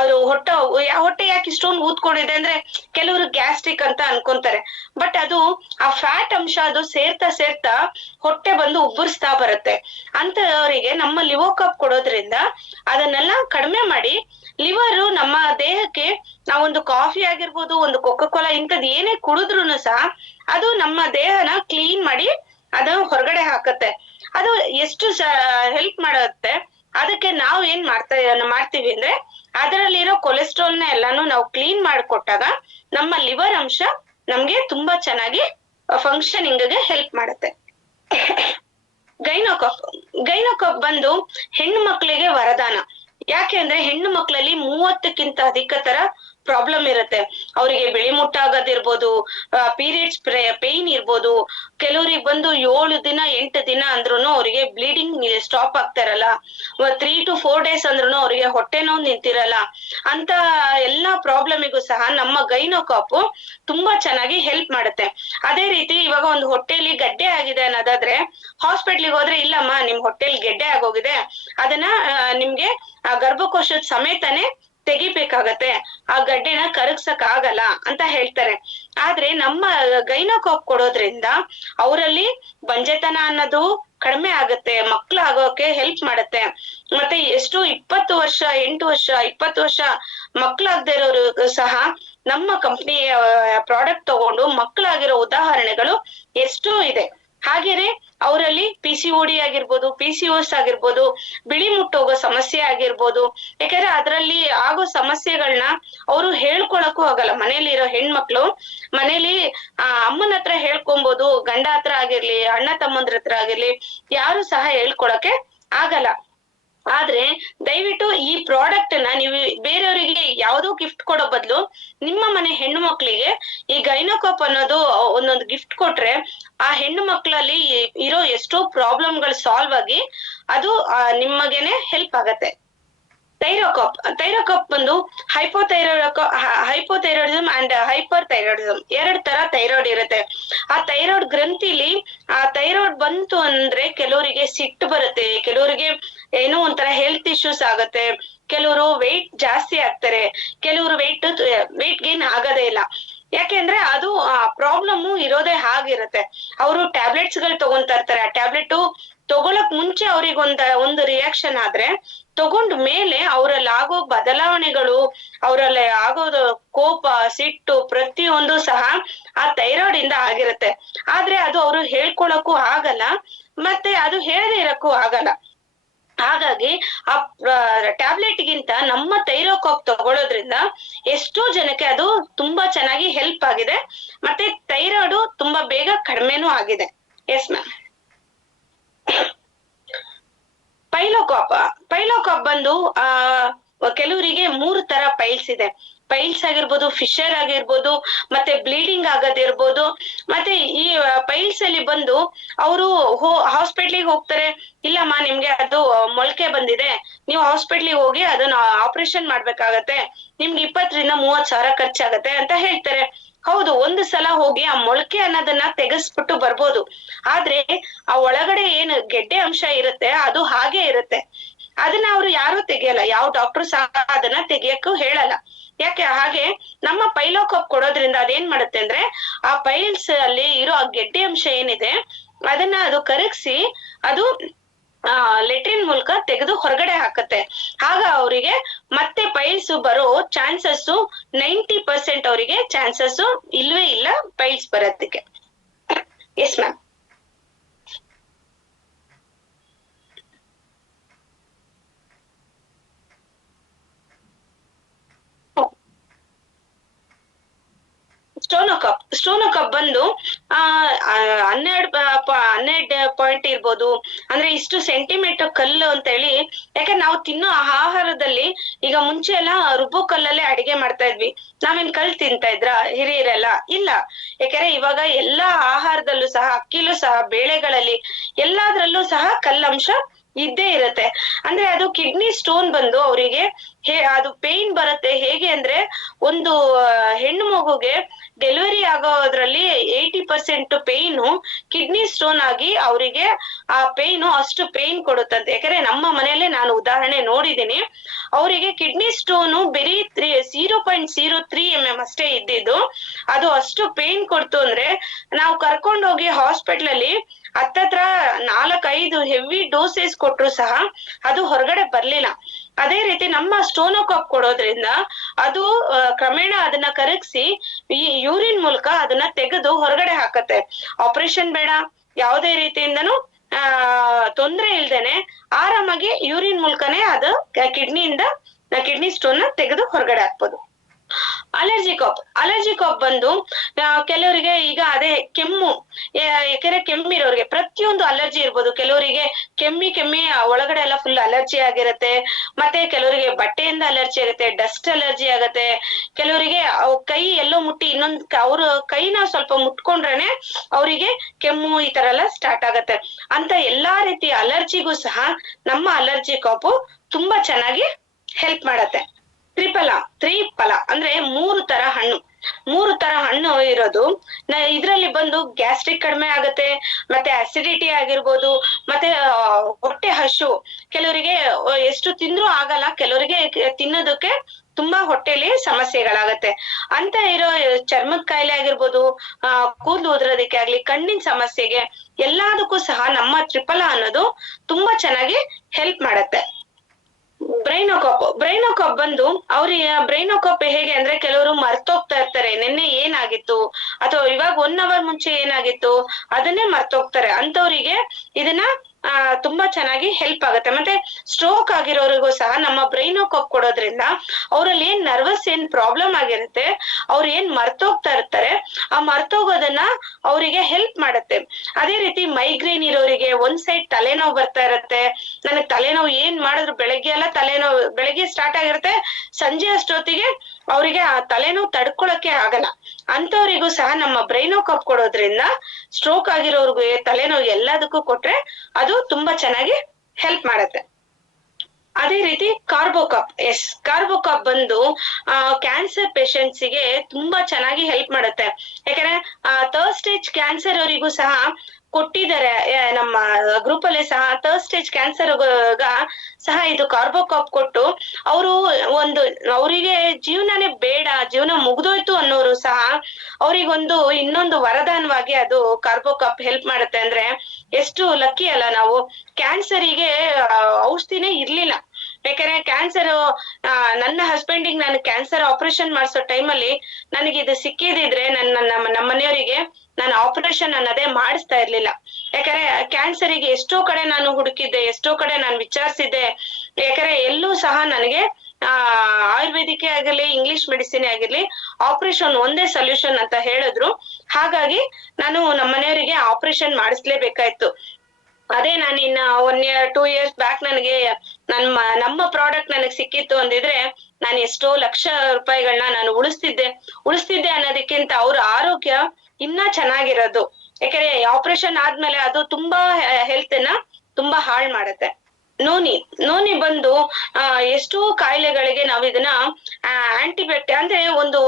ಅದು ಹೊಟ್ಟೆ ಯಾಕೆ ಇಷ್ಟೊಂದು ಊದ್ಕೊಂಡಿದೆ ಅಂದ್ರೆ ಕೆಲವರು ಗ್ಯಾಸ್ಟ್ರಿಕ್ ಅಂತ ಅನ್ಕೊಂತಾರೆ. ಬಟ್ ಅದು ಆ ಫ್ಯಾಟ್ ಅಂಶ ಅದು ಸೇರ್ತಾ ಹೊಟ್ಟೆ ಬಂದು ಉಬ್ಬರಿಸ್ತಾ ಬರುತ್ತೆ. ಅಂತವರಿಗೆ ನಮ್ಮ ಲಿವೋಕಾಪ್ ಕೊಡೋದ್ರಿಂದ ಅದನ್ನೆಲ್ಲ ಕಡಿಮೆ ಮಾಡಿ ಲಿವರು ನಮ್ಮ ದೇಹಕ್ಕೆ ನಾವೊಂದು ಕಾಫಿ ಆಗಿರ್ಬೋದು, ಒಂದು ಕೊಕೋ ಕೋಲಾ ಇಂಥದ್ ಏನೇ ಕುಡಿದ್ರು ಸಹ ಅದು ನಮ್ಮ ದೇಹನ ಕ್ಲೀನ್ ಮಾಡಿ ಅದನ್ನ ಹೊರಗಡೆ ಹಾಕತ್ತೆ. ಅದು ಎಷ್ಟು ಹೆಲ್ಪ್ ಮಾಡುತ್ತೆ. ಅದಕ್ಕೆ ನಾವು ಏನ್ ಮಾಡ್ತೀವಿ ಅಂದ್ರೆ ಅದರಲ್ಲಿರೋ ಕೊಲೆಸ್ಟ್ರಾಲ್ನ ಎಲ್ಲಾನು ನಾವು ಕ್ಲೀನ್ ಮಾಡಿಕೊಟ್ಟಾಗ ನಮ್ಮ ಲಿವರ್ ಅಂಶ ನಮ್ಗೆ ತುಂಬಾ ಚೆನ್ನಾಗಿ ಫಂಕ್ಷನಿಂಗ್ ಗೆ ಹೆಲ್ಪ್ ಮಾಡುತ್ತೆ. ಗೈನೋಕಾಪ್ ಬಂದು ಹೆಣ್ಣು ಮಕ್ಕಳಿಗೆ ವರದಾನ. ಯಾಕೆ ಅಂದ್ರೆ ಹೆಣ್ಣು ಮಕ್ಕಳಲ್ಲಿ 30ಕ್ಕಿಂತ ಅಧಿಕ ತರ ಪ್ರಾಬ್ಲಮ್ ಇರುತ್ತೆ. ಅವರಿಗೆ ಬಿಳಿ ಮುಟ್ಟಾಗೋದಿರ್ಬೋದು, ಪೀರಿಯಡ್ಸ್ ಪೇನ್ ಇರ್ಬೋದು, ಕೆಲವ್ರಿಗೆ ಬಂದು 7 ದಿನ 8 ದಿನ ಅಂದ್ರೂ ಅವರಿಗೆ ಬ್ಲೀಡಿಂಗ್ ಸ್ಟಾಪ್ ಆಗ್ತಾರಲ್ಲ, 3 to 4 days ಅಂದ್ರೂ ಅವರಿಗೆ ಹೊಟ್ಟೆ ನೋವು ನಿಂತಿರಲ್ಲ. ಅಂತ ಎಲ್ಲಾ ಪ್ರಾಬ್ಲಮಿಗೂ ಸಹ ನಮ್ಮ ಗೈನೋಕಾಪ್ ತುಂಬಾ ಚೆನ್ನಾಗಿ ಹೆಲ್ಪ್ ಮಾಡುತ್ತೆ. ಅದೇ ರೀತಿ ಇವಾಗ ಒಂದು ಹೊಟ್ಟೆಲಿ ಗಡ್ಡೆ ಆಗಿದೆ ಅನ್ನೋದಾದ್ರೆ ಹಾಸ್ಪಿಟ್ಲಿಗೆ ಹೋದ್ರೆ ಇಲ್ಲಮ್ಮ ನಿಮ್ ಹೊಟ್ಟೆಲಿ ಗೆಡ್ಡೆ ಆಗೋಗಿದೆ, ಅದನ್ನ ನಿಮ್ಗೆ ಗರ್ಭಕೋಶದ ಸಮೇತನೇ ತೆಗಿಬೇಕಾಗತ್ತೆ, ಆ ಗಡ್ಡೆನ ಕರಗ್ಸಕ್ ಆಗಲ್ಲ ಅಂತ ಹೇಳ್ತಾರೆ. ಆದ್ರೆ ನಮ್ಮ ಗೈನಕಾಪ್ ಕೊಡೋದ್ರಿಂದ ಅವರಲ್ಲಿ ಬಂಜೆತನ ಅನ್ನೋದು ಕಡಿಮೆ ಆಗತ್ತೆ, ಮಕ್ಳು ಆಗೋಕೆ ಹೆಲ್ಪ್ ಮಾಡತ್ತೆ. ಮತ್ತೆ ಎಷ್ಟು 20 ವರ್ಷ 8 ವರ್ಷ 20 ವರ್ಷ ಮಕ್ಳಾಗದೆ ಇರೋರು ಸಹ ನಮ್ಮ ಕಂಪ್ನಿ ಪ್ರಾಡಕ್ಟ್ ತಗೊಂಡು ಮಕ್ಳಾಗಿರೋ ಉದಾಹರಣೆಗಳು ಎಷ್ಟೋ ಇದೆ. ಹಾಗೇನೆ ಅವರಲ್ಲಿ PCOD ಆಗಿರ್ಬೋದು, PCOS ಆಗಿರ್ಬೋದು, ಬಿಳಿ ಮುಟ್ಟೋಗೋ ಸಮಸ್ಯೆ ಆಗಿರ್ಬೋದು. ಯಾಕಂದ್ರೆ ಅದರಲ್ಲಿ ಆಗೋ ಸಮಸ್ಯೆಗಳನ್ನ ಅವರು ಹೇಳ್ಕೊಳಕ್ಕೂ ಆಗಲ್ಲ. ಮನೇಲಿರೋ ಹೆಣ್ಮಕ್ಳು ಮನೇಲಿ ಅಮ್ಮನ ಹತ್ರ ಹೇಳ್ಕೊಬಹುದು, ಗಂಡ ಹತ್ರ ಆಗಿರ್ಲಿ, ಅಣ್ಣ ತಮ್ಮಂದ್ರ ಹತ್ರ ಆಗಿರ್ಲಿ, ಯಾರು ಸಹ ಹೇಳ್ಕೊಳಕ್ಕೆ ಆಗಲ್ಲ. ಆದ್ರೆ ದಯವಿಟ್ಟು ಈ ಪ್ರಾಡಕ್ಟ್ ನ ನೀವು ಬೇರೆಯವರಿಗೆ ಯಾವ್ದೋ ಗಿಫ್ಟ್ ಕೊಡೋ ಬದಲು ನಿಮ್ಮ ಮನೆ ಹೆಣ್ಣು ಮಕ್ಳಿಗೆ ಈ ಗೈನೋಕಾಪ್ ಅನ್ನೋದು ಒಂದೊಂದು ಗಿಫ್ಟ್ ಕೊಟ್ರೆ ಆ ಹೆಣ್ಣು ಮಕ್ಳಲ್ಲಿ ಇರೋ ಎಷ್ಟೋ ಪ್ರಾಬ್ಲಮ್ಗಳು ಸಾಲ್ವ್ ಆಗಿ ಅದು ನಿಮಗೇನೆ ಹೆಲ್ಪ್ ಆಗತ್ತೆ. ಥೈರೋಕಾಪ್ ಬಂದು ಹೈಪೋಥೈರಾಯ್ಡಿಸಮ್ ಅಂಡ್ ಹೈಪರ್ ಥೈರಾಯ್ಡಿಸಮ್ ಎರಡ್ ತರ ಥೈರಾಯ್ಡ್ ಇರುತ್ತೆ. ಆ ಥೈರಾಯ್ಡ್ ಗ್ರಂಥಿಲಿ ಆ ಥೈರಾಯ್ಡ್ ಬಂತು ಅಂದ್ರೆ ಕೆಲವರಿಗೆ ಸಿಟ್ಟು ಬರುತ್ತೆ, ಕೆಲವರಿಗೆ ಏನೋ ಒಂಥರ ಹೆಲ್ತ್ ಇಶ್ಯೂಸ್ ಆಗತ್ತೆ, ಕೆಲವರು ವೆಯ್ಟ್ ಜಾಸ್ತಿ ಆಗ್ತಾರೆ, ಕೆಲವರು ವೆಯ್ಟ್ ಗೇನ್ ಆಗದೇ ಇಲ್ಲ. ಯಾಕೆಂದ್ರೆ ಅದು ಪ್ರಾಬ್ಲಮ್ ಇರೋದೇ ಹಾಗಿರುತ್ತೆ. ಅವರು ಟ್ಯಾಬ್ಲೆಟ್ಸ್ ಗಳು ತಗೊಂತಾ ಇರ್ತಾರೆ. ಆ ಟ್ಯಾಬ್ಲೆಟ್ ತಗೊಳಕ್ ಮುಂಚೆ ಅವ್ರಿಗೆ ಒಂದು ರಿಯಾಕ್ಷನ್ ಆದ್ರೆ ತಗೊಂಡ್ ಮೇಲೆ ಅವರಲ್ಲಿ ಆಗೋ ಬದಲಾವಣೆಗಳು, ಅವರಲ್ಲಿ ಆಗೋದು ಕೋಪ, ಸಿಟ್ಟು ಪ್ರತಿಯೊಂದು ಸಹ ಆ ಥೈರಾಯ್ಡ್ ಇಂದ ಆಗಿರುತ್ತೆ. ಆದ್ರೆ ಅದು ಅವರು ಹೇಳ್ಕೊಳಕ್ಕೂ ಆಗಲ್ಲ, ಮತ್ತೆ ಅದು ಹೇಳದೇ ಇರಕ್ಕೂ ಆಗಲ್ಲ. ಹಾಗಾಗಿ ಆ ಟ್ಯಾಬ್ಲೆಟ್ ಗಿಂತ ನಮ್ಮ ಥೈರೋಕಾಪ್ ತಗೊಳ್ಳೋದ್ರಿಂದ ಎಷ್ಟೋ ಜನಕ್ಕೆ ಅದು ತುಂಬಾ ಚೆನ್ನಾಗಿ ಹೆಲ್ಪ್ ಆಗಿದೆ, ಮತ್ತೆ ಥೈರಾಯ್ಡ್ ತುಂಬಾ ಬೇಗ ಕಡಿಮೆನೂ ಆಗಿದೆ. Yes ma'am. ಪೈಲೋಕಾಪ್ ಬಂದು ಕೆಲವರಿಗೆ 3 ತರ ಪೈಲ್ಸ್ ಇದೆ. ಪೈಲ್ಸ್ ಆಗಿರ್ಬೋದು, ಫಿಶರ್ ಆಗಿರ್ಬೋದು, ಮತ್ತೆ ಬ್ಲೀಡಿಂಗ್ ಆಗೋದಿರ್ಬೋದು. ಮತ್ತೆ ಈ ಪೈಲ್ಸ್ ಅಲ್ಲಿ ಬಂದು ಅವರು ಹಾಸ್ಪಿಟ್ಲಿಗೆ ಹೋಗ್ತಾರೆ, ಇಲ್ಲಮ್ಮ ನಿಮ್ಗೆ ಅದು ಮೊಳಕೆ ಬಂದಿದೆ, ನೀವು ಹಾಸ್ಪಿಟ್ಲಿಗೆ ಹೋಗಿ ಅದನ್ನ ಆಪರೇಷನ್ ಮಾಡ್ಬೇಕಾಗತ್ತೆ, ನಿಮ್ಗೆ 20,000-30,000 ಸಾವಿರ ಖರ್ಚಾಗತ್ತೆ ಅಂತ ಹೇಳ್ತಾರೆ. ಹೌದು, ಒಂದು ಸಲ ಹೋಗಿ ಆ ಮೊಳಕೆ ಅನ್ನೋದನ್ನ ತೆಗೆಸ್ಬಿಟ್ಟು ಬರ್ಬೋದು. ಆದ್ರೆ ಆ ಒಳಗಡೆ ಏನು ಗೆಡ್ಡೆ ಅಂಶ ಇರುತ್ತೆ ಅದು ಹಾಗೆ ಇರುತ್ತೆ. ಅದನ್ನ ಅವ್ರು ಯಾರು ತೆಗಿಯಲ್ಲ, ಯಾವ ಡಾಕ್ಟರ್ ಸಹ ಅದನ್ನ ತೆಗಿಯಕ್ಕೂ ಹೇಳಲ್ಲ. ಯಾಕೆ ಹಾಗೆ ನಮ್ಮ ಪೈಲೋಕಾಪ್ ಕೊಡೋದ್ರಿಂದ ಅದೇನ್ ಮಾಡುತ್ತೆ ಅಂದ್ರೆ ಆ ಪೈಲ್ಸ್ ಅಲ್ಲಿ ಇರೋ ಆ ಗೆಡ್ಡೆ ಅಂಶ ಏನಿದೆ ಅದನ್ನ ಅದು ಕರಗಿಸಿ ಅದು ಲೆಟ್ರಿನ್ ಮೂಲಕ ತೆಗೆದು ಹೊರಗಡೆ ಹಾಕತ್ತೆ. ಆಗ ಅವರಿಗೆ ಮತ್ತೆ ಪೈಲ್ಸ್ ಬರೋ ಚಾನ್ಸಸ್ 90% ಅವರಿಗೆ ಚಾನ್ಸಸ್ ಇಲ್ವೇ ಇಲ್ಲ ಪೈಲ್ಸ್ ಬರೋದಕ್ಕೆ. Yes ma'am. ಸ್ಟೋನೋಕಾಪ್ ಬಂದು 12 ಪಾಯಿಂಟ್ ಇರ್ಬೋದು, ಅಂದ್ರೆ ಇಷ್ಟು ಸೆಂಟಿಮೀಟರ್ ಕಲ್ಲು ಅಂತ ಹೇಳಿ. ಯಾಕಂದ್ರೆ ನಾವು ತಿನ್ನೋ ಆಹಾರದಲ್ಲಿ ಈಗ ಮುಂಚೆ ಎಲ್ಲ ರುಬ್ಬೋ ಕಲ್ಲಲ್ಲೇ ಅಡಿಗೆ ಮಾಡ್ತಾ ಇದ್ವಿ. ನಾವೇನ್ ಕಲ್ ತಿಂತಾ ಇದ್ರ ಹಿರಿಯರೆಲ್ಲ? ಇಲ್ಲ. ಯಾಕಂದ್ರೆ ಇವಾಗ ಎಲ್ಲಾ ಆಹಾರದಲ್ಲೂ ಸಹ, ಅಕ್ಕಿಲೂ ಸಹ, ಬೇಳೆಗಳಲ್ಲಿ ಎಲ್ಲಾದ್ರಲ್ಲೂ ಸಹ ಕಲ್ಲಂಶ ಇದ್ದೇ ಇರತ್ತೆ. ಅಂದ್ರೆ ಅದು ಕಿಡ್ನಿ ಸ್ಟೋನ್ ಬಂದು ಅವರಿಗೆ ಅದು ಪೇಯ್ನ್ ಬರುತ್ತೆ. ಹೇಗೆ ಅಂದ್ರೆ ಒಂದು ಹೆಣ್ಣು ಮಗುಗೆ ಡೆಲಿವರಿ ಆಗೋದ್ರಲ್ಲಿ 80% ಪೇಯ್ನು ಕಿಡ್ನಿ ಸ್ಟೋನ್ ಆಗಿ ಅವರಿಗೆ ಆ ಪೇಯ್ನು ಅಷ್ಟು ಪೇಯ್ನ್ ಕೊಡುತ್ತಂತೆ. ಯಾಕಂದ್ರೆ ನಮ್ಮ ಮನೆಯಲ್ಲೇ ನಾನು ಉದಾಹರಣೆ ನೋಡಿದೀನಿ. ಅವರಿಗೆ ಕಿಡ್ನಿ ಸ್ಟೋನು ಬರೀ 0.03 mm ಅಷ್ಟೇ ಇದ್ದಿದ್ದು, ಅದು ಅಷ್ಟು ಪೇಯ್ನ್ ಕೊಡ್ತು ಅಂದ್ರೆ ನಾವು ಕರ್ಕೊಂಡೋಗಿ ಹಾಸ್ಪಿಟ್ಲ್ ಅಲ್ಲಿ ಹತ್ತತ್ರ 4-5 ಹೆವಿ ಡೋಸೇಜ್ ಕೊಟ್ರು ಸಹ ಅದು ಹೊರಗಡೆ ಬರ್ಲಿಲ್ಲ. ಅದೇ ರೀತಿ ನಮ್ಮ ಸ್ಟೋನೋಕಾಪ್ ಕೊಡೋದ್ರಿಂದ ಅದು ಕ್ರಮೇಣ ಅದನ್ನ ಕರಗಿಸಿ ಈ ಯೂರಿನ್ ಮೂಲಕ ಅದನ್ನ ತೆಗೆದು ಹೊರಗಡೆ ಹಾಕತ್ತೆ. ಆಪರೇಷನ್ ಬೇಡ, ಯಾವುದೇ ರೀತಿಯಿಂದನೂ ತೊಂದ್ರೆ ಇಲ್ದೇನೆ ಆರಾಮಾಗಿ ಯೂರಿನ್ ಮೂಲಕನೇ ಅದು ಕಿಡ್ನಿ ಸ್ಟೋನ್ ನ ತೆಗೆದು ಹೊರಗಡೆ ಹಾಕ್ಬೋದು. ಅಲರ್ಜಿಕಾಪ್ ಬಂದು ಕೆಲವರಿಗೆ ಈಗ ಅದೇ ಕೆಮ್ಮು, ಯಾಕೆಂದ್ರೆ ಕೆಮ್ಮಿರೋರಿಗೆ ಪ್ರತಿಯೊಂದು ಅಲರ್ಜಿ ಇರ್ಬೋದು. ಕೆಲವರಿಗೆ ಕೆಮ್ಮಿ ಒಳಗಡೆ ಎಲ್ಲ ಫುಲ್ ಅಲರ್ಜಿ ಆಗಿರುತ್ತೆ. ಮತ್ತೆ ಕೆಲವರಿಗೆ ಬಟ್ಟೆಯಿಂದ ಅಲರ್ಜಿ ಆಗುತ್ತೆ, ಡಸ್ಟ್ ಅಲರ್ಜಿ ಆಗತ್ತೆ. ಕೆಲವರಿಗೆ ಕೈ ಎಲ್ಲೋ ಮುಟ್ಟಿ ಇನ್ನೊಂದು ಅವ್ರ ಕೈನ ಸ್ವಲ್ಪ ಮುಟ್ಕೊಂಡ್ರೇನೆ ಅವರಿಗೆ ಕೆಮ್ಮು ಈ ತರ ಎಲ್ಲ ಸ್ಟಾರ್ಟ್ ಆಗತ್ತೆ. ಅಂತ ಎಲ್ಲಾ ರೀತಿಯ ಅಲರ್ಜಿಗೂ ಸಹ ನಮ್ಮ ಅಲರ್ಜಿಕಾಪ್ ತುಂಬಾ ಚೆನ್ನಾಗಿ ಹೆಲ್ಪ್ ಮಾಡತ್ತೆ. ತ್ರಿಫಲ ಅಂದ್ರೆ 3 ತರ ಹಣ್ಣು. ಮೂರು ತರ ಹಣ್ಣು ಇರೋದು. ಇದ್ರಲ್ಲಿ ಬಂದು ಗ್ಯಾಸ್ಟ್ರಿಕ್ ಕಡಿಮೆ ಆಗತ್ತೆ, ಮತ್ತೆ ಅಸಿಡಿಟಿ ಆಗಿರ್ಬೋದು, ಮತ್ತೆ ಹೊಟ್ಟೆ ಹಶು. ಕೆಲವರಿಗೆ ಎಷ್ಟು ತಿಂದ್ರೂ ಆಗಲ್ಲ, ಕೆಲವರಿಗೆ ತಿನ್ನೋದಕ್ಕೆ ತುಂಬಾ ಹೊಟ್ಟೆಲಿ ಸಮಸ್ಯೆಗಳಾಗತ್ತೆ. ಅಂತ ಇರೋ ಚರ್ಮದ ಕಾಯಿಲೆ ಆಗಿರ್ಬೋದು, ಕೂದಲು ಉದುರೋದಕ್ಕೆ ಆಗ್ಲಿ, ಕಣ್ಣಿನ ಸಮಸ್ಯೆಗೆ ಎಲ್ಲದಕ್ಕೂ ಸಹ ನಮ್ಮ ತ್ರಿಫಲ ಅನ್ನೋದು ತುಂಬಾ ಚೆನ್ನಾಗಿ ಹೆಲ್ಪ್ ಮಾಡತ್ತೆ. ಬ್ರೈನೋಕಾಪ್ ಬಂದು ಅವ್ರಿಗೆ ಬ್ರೈನೋಕಾಪ್ ಹೇಗೆ ಅಂದ್ರೆ, ಕೆಲವರು ಮರ್ತೋಗ್ತಾ ಇರ್ತಾರೆ ನಿನ್ನೆ ಏನಾಗಿತ್ತು, ಅಥವಾ ಇವಾಗ 1 ಅವರ್ ಮುಂಚೆ ಏನಾಗಿತ್ತು ಅದನ್ನೇ ಮರ್ತೋಗ್ತಾರೆ. ಅಂತವ್ರಿಗೆ ಇದನ್ನ ತುಂಬಾ ಚೆನ್ನಾಗಿ ಹೆಲ್ಪ್ ಆಗುತ್ತೆ. ಮತ್ತೆ ಸ್ಟ್ರೋಕ್ ಆಗಿರೋರಿಗೂ ಸಹ ನಮ್ಮ ಬ್ರೈನೋಕಾಪ್ ಕೊಡೋದ್ರಿಂದ ಅವ್ರಲ್ಲಿ ಏನ್ ನರ್ವಸ್ ಏನ್ ಪ್ರಾಬ್ಲಮ್ ಆಗಿರುತ್ತೆ, ಅವ್ರು ಏನ್ ಮರ್ತೋಗ್ತಾ ಇರ್ತಾರೆ, ಆ ಮರ್ತೋಗೋದನ್ನ ಅವರಿಗೆ ಹೆಲ್ಪ್ ಮಾಡುತ್ತೆ. ಅದೇ ರೀತಿ ಮೈಗ್ರೇನ್ ಇರೋರಿಗೆ ಒಂದ್ ಸೈಡ್ ತಲೆನೋವು ಬರ್ತಾ ಇರತ್ತೆ, ನನಗ್ ತಲೆನೋವು ಏನ್ ಮಾಡಿದ್ರು ಬೆಳಗ್ಗೆ ಎಲ್ಲ ತಲೆನೋವು, ಬೆಳಗ್ಗೆ ಸ್ಟಾರ್ಟ್ ಆಗಿರುತ್ತೆ, ಸಂಜೆ ಅಷ್ಟೊತ್ತಿಗೆ ಅವರಿಗೆ ಆ ತಲೆನೋವು ತಡ್ಕೊಳಕ್ಕೆ ಆಗಲ್ಲ. ಅಂತವರಿಗೂ ಸಹ ನಮ್ಮ ಬ್ರೈನೋಕಾಪ್ ಕೊಡೋದ್ರಿಂದ, ಸ್ಟ್ರೋಕ್ ಆಗಿರೋರ್ಗು ತಲೆನೋವು ಎಲ್ಲದಕ್ಕೂ ಕೊಟ್ರೆ ಅದು ತುಂಬಾ ಚೆನ್ನಾಗಿ ಹೆಲ್ಪ್ ಮಾಡತ್ತೆ. ಅದೇ ರೀತಿ ಕಾರ್ಬೋಕಾಪ್ ಬಂದು ಕ್ಯಾನ್ಸರ್ ಪೇಷಂಟ್ಸ್ ಗೆ ತುಂಬಾ ಚೆನ್ನಾಗಿ ಹೆಲ್ಪ್ ಮಾಡುತ್ತೆ. ಯಾಕಂದ್ರೆ ಥರ್ಡ್ ಸ್ಟೇಜ್ ಕ್ಯಾನ್ಸರ್ ಅವರಿಗೂ ಸಹ ಕೊಟ್ಟಿದ್ದಾರೆ. ನಮ್ಮ ಗ್ರೂಪ್ ಅಲ್ಲಿ ಸಹ ಥರ್ಡ್ ಸ್ಟೇಜ್ ಕ್ಯಾನ್ಸರ್ ಸಹ ಇದು ಕಾರ್ಬೋಕಾಪ್ ಕೊಟ್ಟು, ಅವರು ಅವರಿಗೆ ಜೀವನನೇ ಬೇಡ, ಜೀವನ ಮುಗ್ದೋಯ್ತು ಅನ್ನೋರು ಸಹ ಅವ್ರಿಗೊಂದು ಇನ್ನೊಂದು ವರದಾನವಾಗಿ ಅದು ಕಾರ್ಬೋಕಾಪ್ ಹೆಲ್ಪ್ ಮಾಡುತ್ತೆ. ಅಂದ್ರೆ ಎಷ್ಟು ಲಕ್ಕಿ ಅಲ್ಲ ನಾವು. ಕ್ಯಾನ್ಸರಿಗೆ ಔಷಧಿನೇ ಇರ್ಲಿಲ್ಲ. ಯಾಕಂದ್ರೆ ಕ್ಯಾನ್ಸರ್, ನನ್ನ ಹಸ್ಬೆಂಡಿಗೆ ನಾನು ಕ್ಯಾನ್ಸರ್ ಆಪರೇಷನ್ ಮಾಡಿಸೋ ಟೈಮಲ್ಲಿ ನನಗೆ ಇದು ಸಿಕ್ಕಿದಿದ್ರೆ ನಮ್ಮ ಮನೆಯವರಿಗೆ ನಾನು ಆಪರೇಷನ್ ಅನ್ನೋದೇ ಮಾಡಿಸ್ತಾ ಇರ್ಲಿಲ್ಲ. ಯಾಕಂದ್ರೆ ಕ್ಯಾನ್ಸರಿಗೆ ಎಷ್ಟೋ ಕಡೆ ನಾನು ಹುಡುಕಿದ್ದೆ, ಎಷ್ಟೋ ಕಡೆ ನಾನು ವಿಚಾರಿಸಿದ್ದೆ. ಯಾಕಂದ್ರೆ ಎಲ್ಲೂ ಸಹ ನನಗೆ ಆಯುರ್ವೇದಿಕ್ ಆಗಿರ್ಲಿ, ಇಂಗ್ಲಿಷ್ ಮೆಡಿಸಿನ್ ಆಗಿರ್ಲಿ, ಆಪರೇಷನ್ ಒಂದೇ ಸೊಲ್ಯೂಷನ್ ಅಂತ ಹೇಳಿದ್ರು. ಹಾಗಾಗಿ ನಾನು ನಮ್ಮ ಮನೆಯವರಿಗೆ ಆಪರೇಷನ್ ಮಾಡಿಸ್ಲೇಬೇಕಾಯ್ತು. ಅದೇ ನಾನು ಇನ್ನ 1 year 2 years ಬ್ಯಾಕ್ ನನಗೆ ನಮ್ಮ ಪ್ರಾಡಕ್ಟ್ ನನಗೆ ಸಿಕ್ಕಿತ್ತು ಅಂದಿದ್ರೆ, ನಾನು ಎಷ್ಟೋ ಲಕ್ಷ ರೂಪಾಯಿಗಳನ್ನ ನಾನು ಉಳಿಸ್ತಿದ್ದೆ ಅನ್ನೋದಕ್ಕಿಂತ ಅವ್ರ ಆರೋಗ್ಯ ಇನ್ನ ಚೆನ್ನಾಗಿರೋದು. ಯಾಕಂದ್ರೆ ಆಪರೇಷನ್ ಆದ್ಮೇಲೆ ಅದು ತುಂಬಾ ಹೆಲ್ತ್ ನ ತುಂಬಾ ಹಾಳ್ ಮಾಡತ್ತೆ. ನೋನಿ ಬಂದು ಎಷ್ಟೋ ಕಾಯಿಲೆಗಳಿಗೆ ನಾವು ಇದನ್ನ ಆಂಟಿಬಯೋಟಿಕ್ ಅಂದ್ರೆ ಒಂದು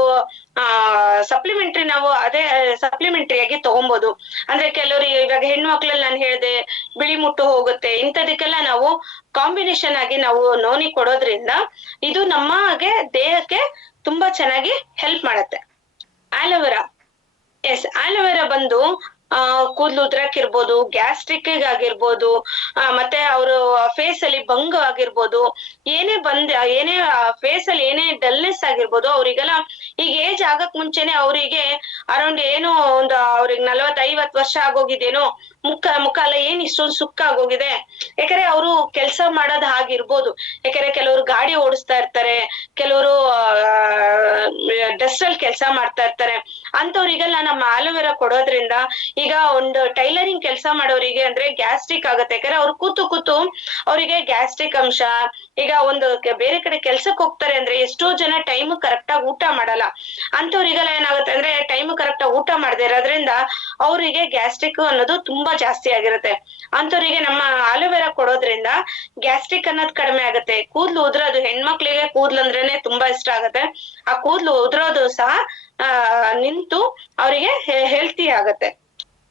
ಸಪ್ಲಿಮೆಂಟರಿ, ನಾವು ಅದೇ ಸಪ್ಲಿಮೆಂಟರಿ ಆಗಿ ತಗೊಬಹುದು. ಅಂದ್ರೆ ಕೆಲವರಿಗೆ ಇವಾಗ ಹೆಣ್ಣು ಮಕ್ಳಲ್ಲಿ ನಾನು ಹೇಳ್ದೆ ಬಿಳಿ ಮುಟ್ಟು ಹೋಗುತ್ತೆ, ಇಂಥದಕ್ಕೆಲ್ಲ ನಾವು ಕಾಂಬಿನೇಷನ್ ಆಗಿ ನಾವು ನೋನಿ ಕೊಡೋದ್ರಿಂದ ಇದು ನಮಗೆ ದೇಹಕ್ಕೆ ತುಂಬಾ ಚೆನ್ನಾಗಿ ಹೆಲ್ಪ್ ಮಾಡತ್ತೆ. ಆಲೋವೆರಾ ಆಲೋವೆರಾ ಬಂದು ಕೂದಲು ಉದ್ರಕ್ಕಿರ್ಬೋದು, ಗ್ಯಾಸ್ಟ್ರಿಕ್ ಆಗಿರ್ಬೋದು, ಮತ್ತೆ ಅವರು ಫೇಸ್ ಅಲ್ಲಿ ಬಂಗ್ ಆಗಿರ್ಬೋದು, ಏನೇ ಫೇಸ್ ಅಲ್ಲಿ ಏನೇ ಡಲ್ನೆಸ್ ಆಗಿರ್ಬೋದು, ಅವ್ರಿಗೆಲ್ಲ ಈಗ ಏಜ್ ಆಗಕ್ ಮುಂಚೆನೆ ಅವರಿಗೆ ಅರೌಂಡ್ ಏನೋ ಒಂದು ಅವ್ರಿಗೆ 40-50 ವರ್ಷ ಆಗೋಗಿದೇನೋ, ಮುಖ ಎಲ್ಲ ಏನ್ ಇಷ್ಟೊಂದು ಸುಕ್ಕ ಆಗೋಗಿದೆ. ಯಾಕಂದ್ರೆ ಅವರು ಕೆಲ್ಸ ಮಾಡೋದ್ ಹಾಗಿರ್ಬೋದು. ಯಾಕಂದ್ರೆ ಕೆಲವರು ಗಾಡಿ ಓಡಿಸ್ತಾ ಇರ್ತಾರೆ, ಕೆಲವರು ಡಸ್ಟ್ ಅಲ್ಲಿ ಕೆಲಸ ಮಾಡ್ತಾ ಇರ್ತಾರೆ. ಅಂತವ್ರಿಗೆಲ್ಲ ನಮ್ಮ ಆಲೋವೆರಾ ಕೊಡೋದ್ರಿಂದ, ಈಗ ಒಂದು ಟೈಲರಿಂಗ್ ಕೆಲಸ ಮಾಡೋರಿಗೆ ಅಂದ್ರೆ ಗ್ಯಾಸ್ಟ್ರಿಕ್ ಆಗುತ್ತೆ. ಯಾಕಂದ್ರೆ ಅವ್ರು ಕೂತು ಅವರಿಗೆ ಗ್ಯಾಸ್ಟ್ರಿಕ್ ಅಂಶ, ಈಗ ಒಂದು ಬೇರೆ ಕಡೆ ಕೆಲ್ಸಕ್ಕೆ ಹೋಗ್ತಾರೆ ಅಂದ್ರೆ ಎಷ್ಟೋ ಜನ ಟೈಮ್ ಕರೆಕ್ಟ್ ಆಗಿ ಊಟ ಮಾಡಲ್ಲ. ಅಂತವ್ರಿಗೆಲ್ಲ ಏನಾಗುತ್ತೆ ಅಂದ್ರೆ ಟೈಮ್ ಕರೆಕ್ಟ್ ಆಗಿ ಊಟ ಮಾಡದೇ ಇರೋದ್ರಿಂದ ಅವರಿಗೆ ಗ್ಯಾಸ್ಟ್ರಿಕ್ ಅನ್ನೋದು ತುಂಬಾ ಜಾಸ್ತಿ ಆಗಿರುತ್ತೆ. ಅಂತವ್ರಿಗೆ ನಮ್ಮ ಆಲೋವೆರಾ ಕೊಡೋದ್ರಿಂದ ಗ್ಯಾಸ್ಟ್ರಿಕ್ ಅನ್ನೋದು ಕಡಿಮೆ ಆಗುತ್ತೆ. ಕೂದ್ಲು ಉದ್ರೋದು, ಹೆಣ್ಮಕ್ಳಿಗೆ ಕೂದ್ಲು ಅಂದ್ರೇನೆ ತುಂಬಾ ಇಷ್ಟ ಆಗುತ್ತೆ. ಆ ಕೂದ್ಲು ಉದ್ರೋದು ಸಹ ನಿಂತು ಅವರಿಗೆ ಹೆಲ್ತಿ ಆಗತ್ತೆ.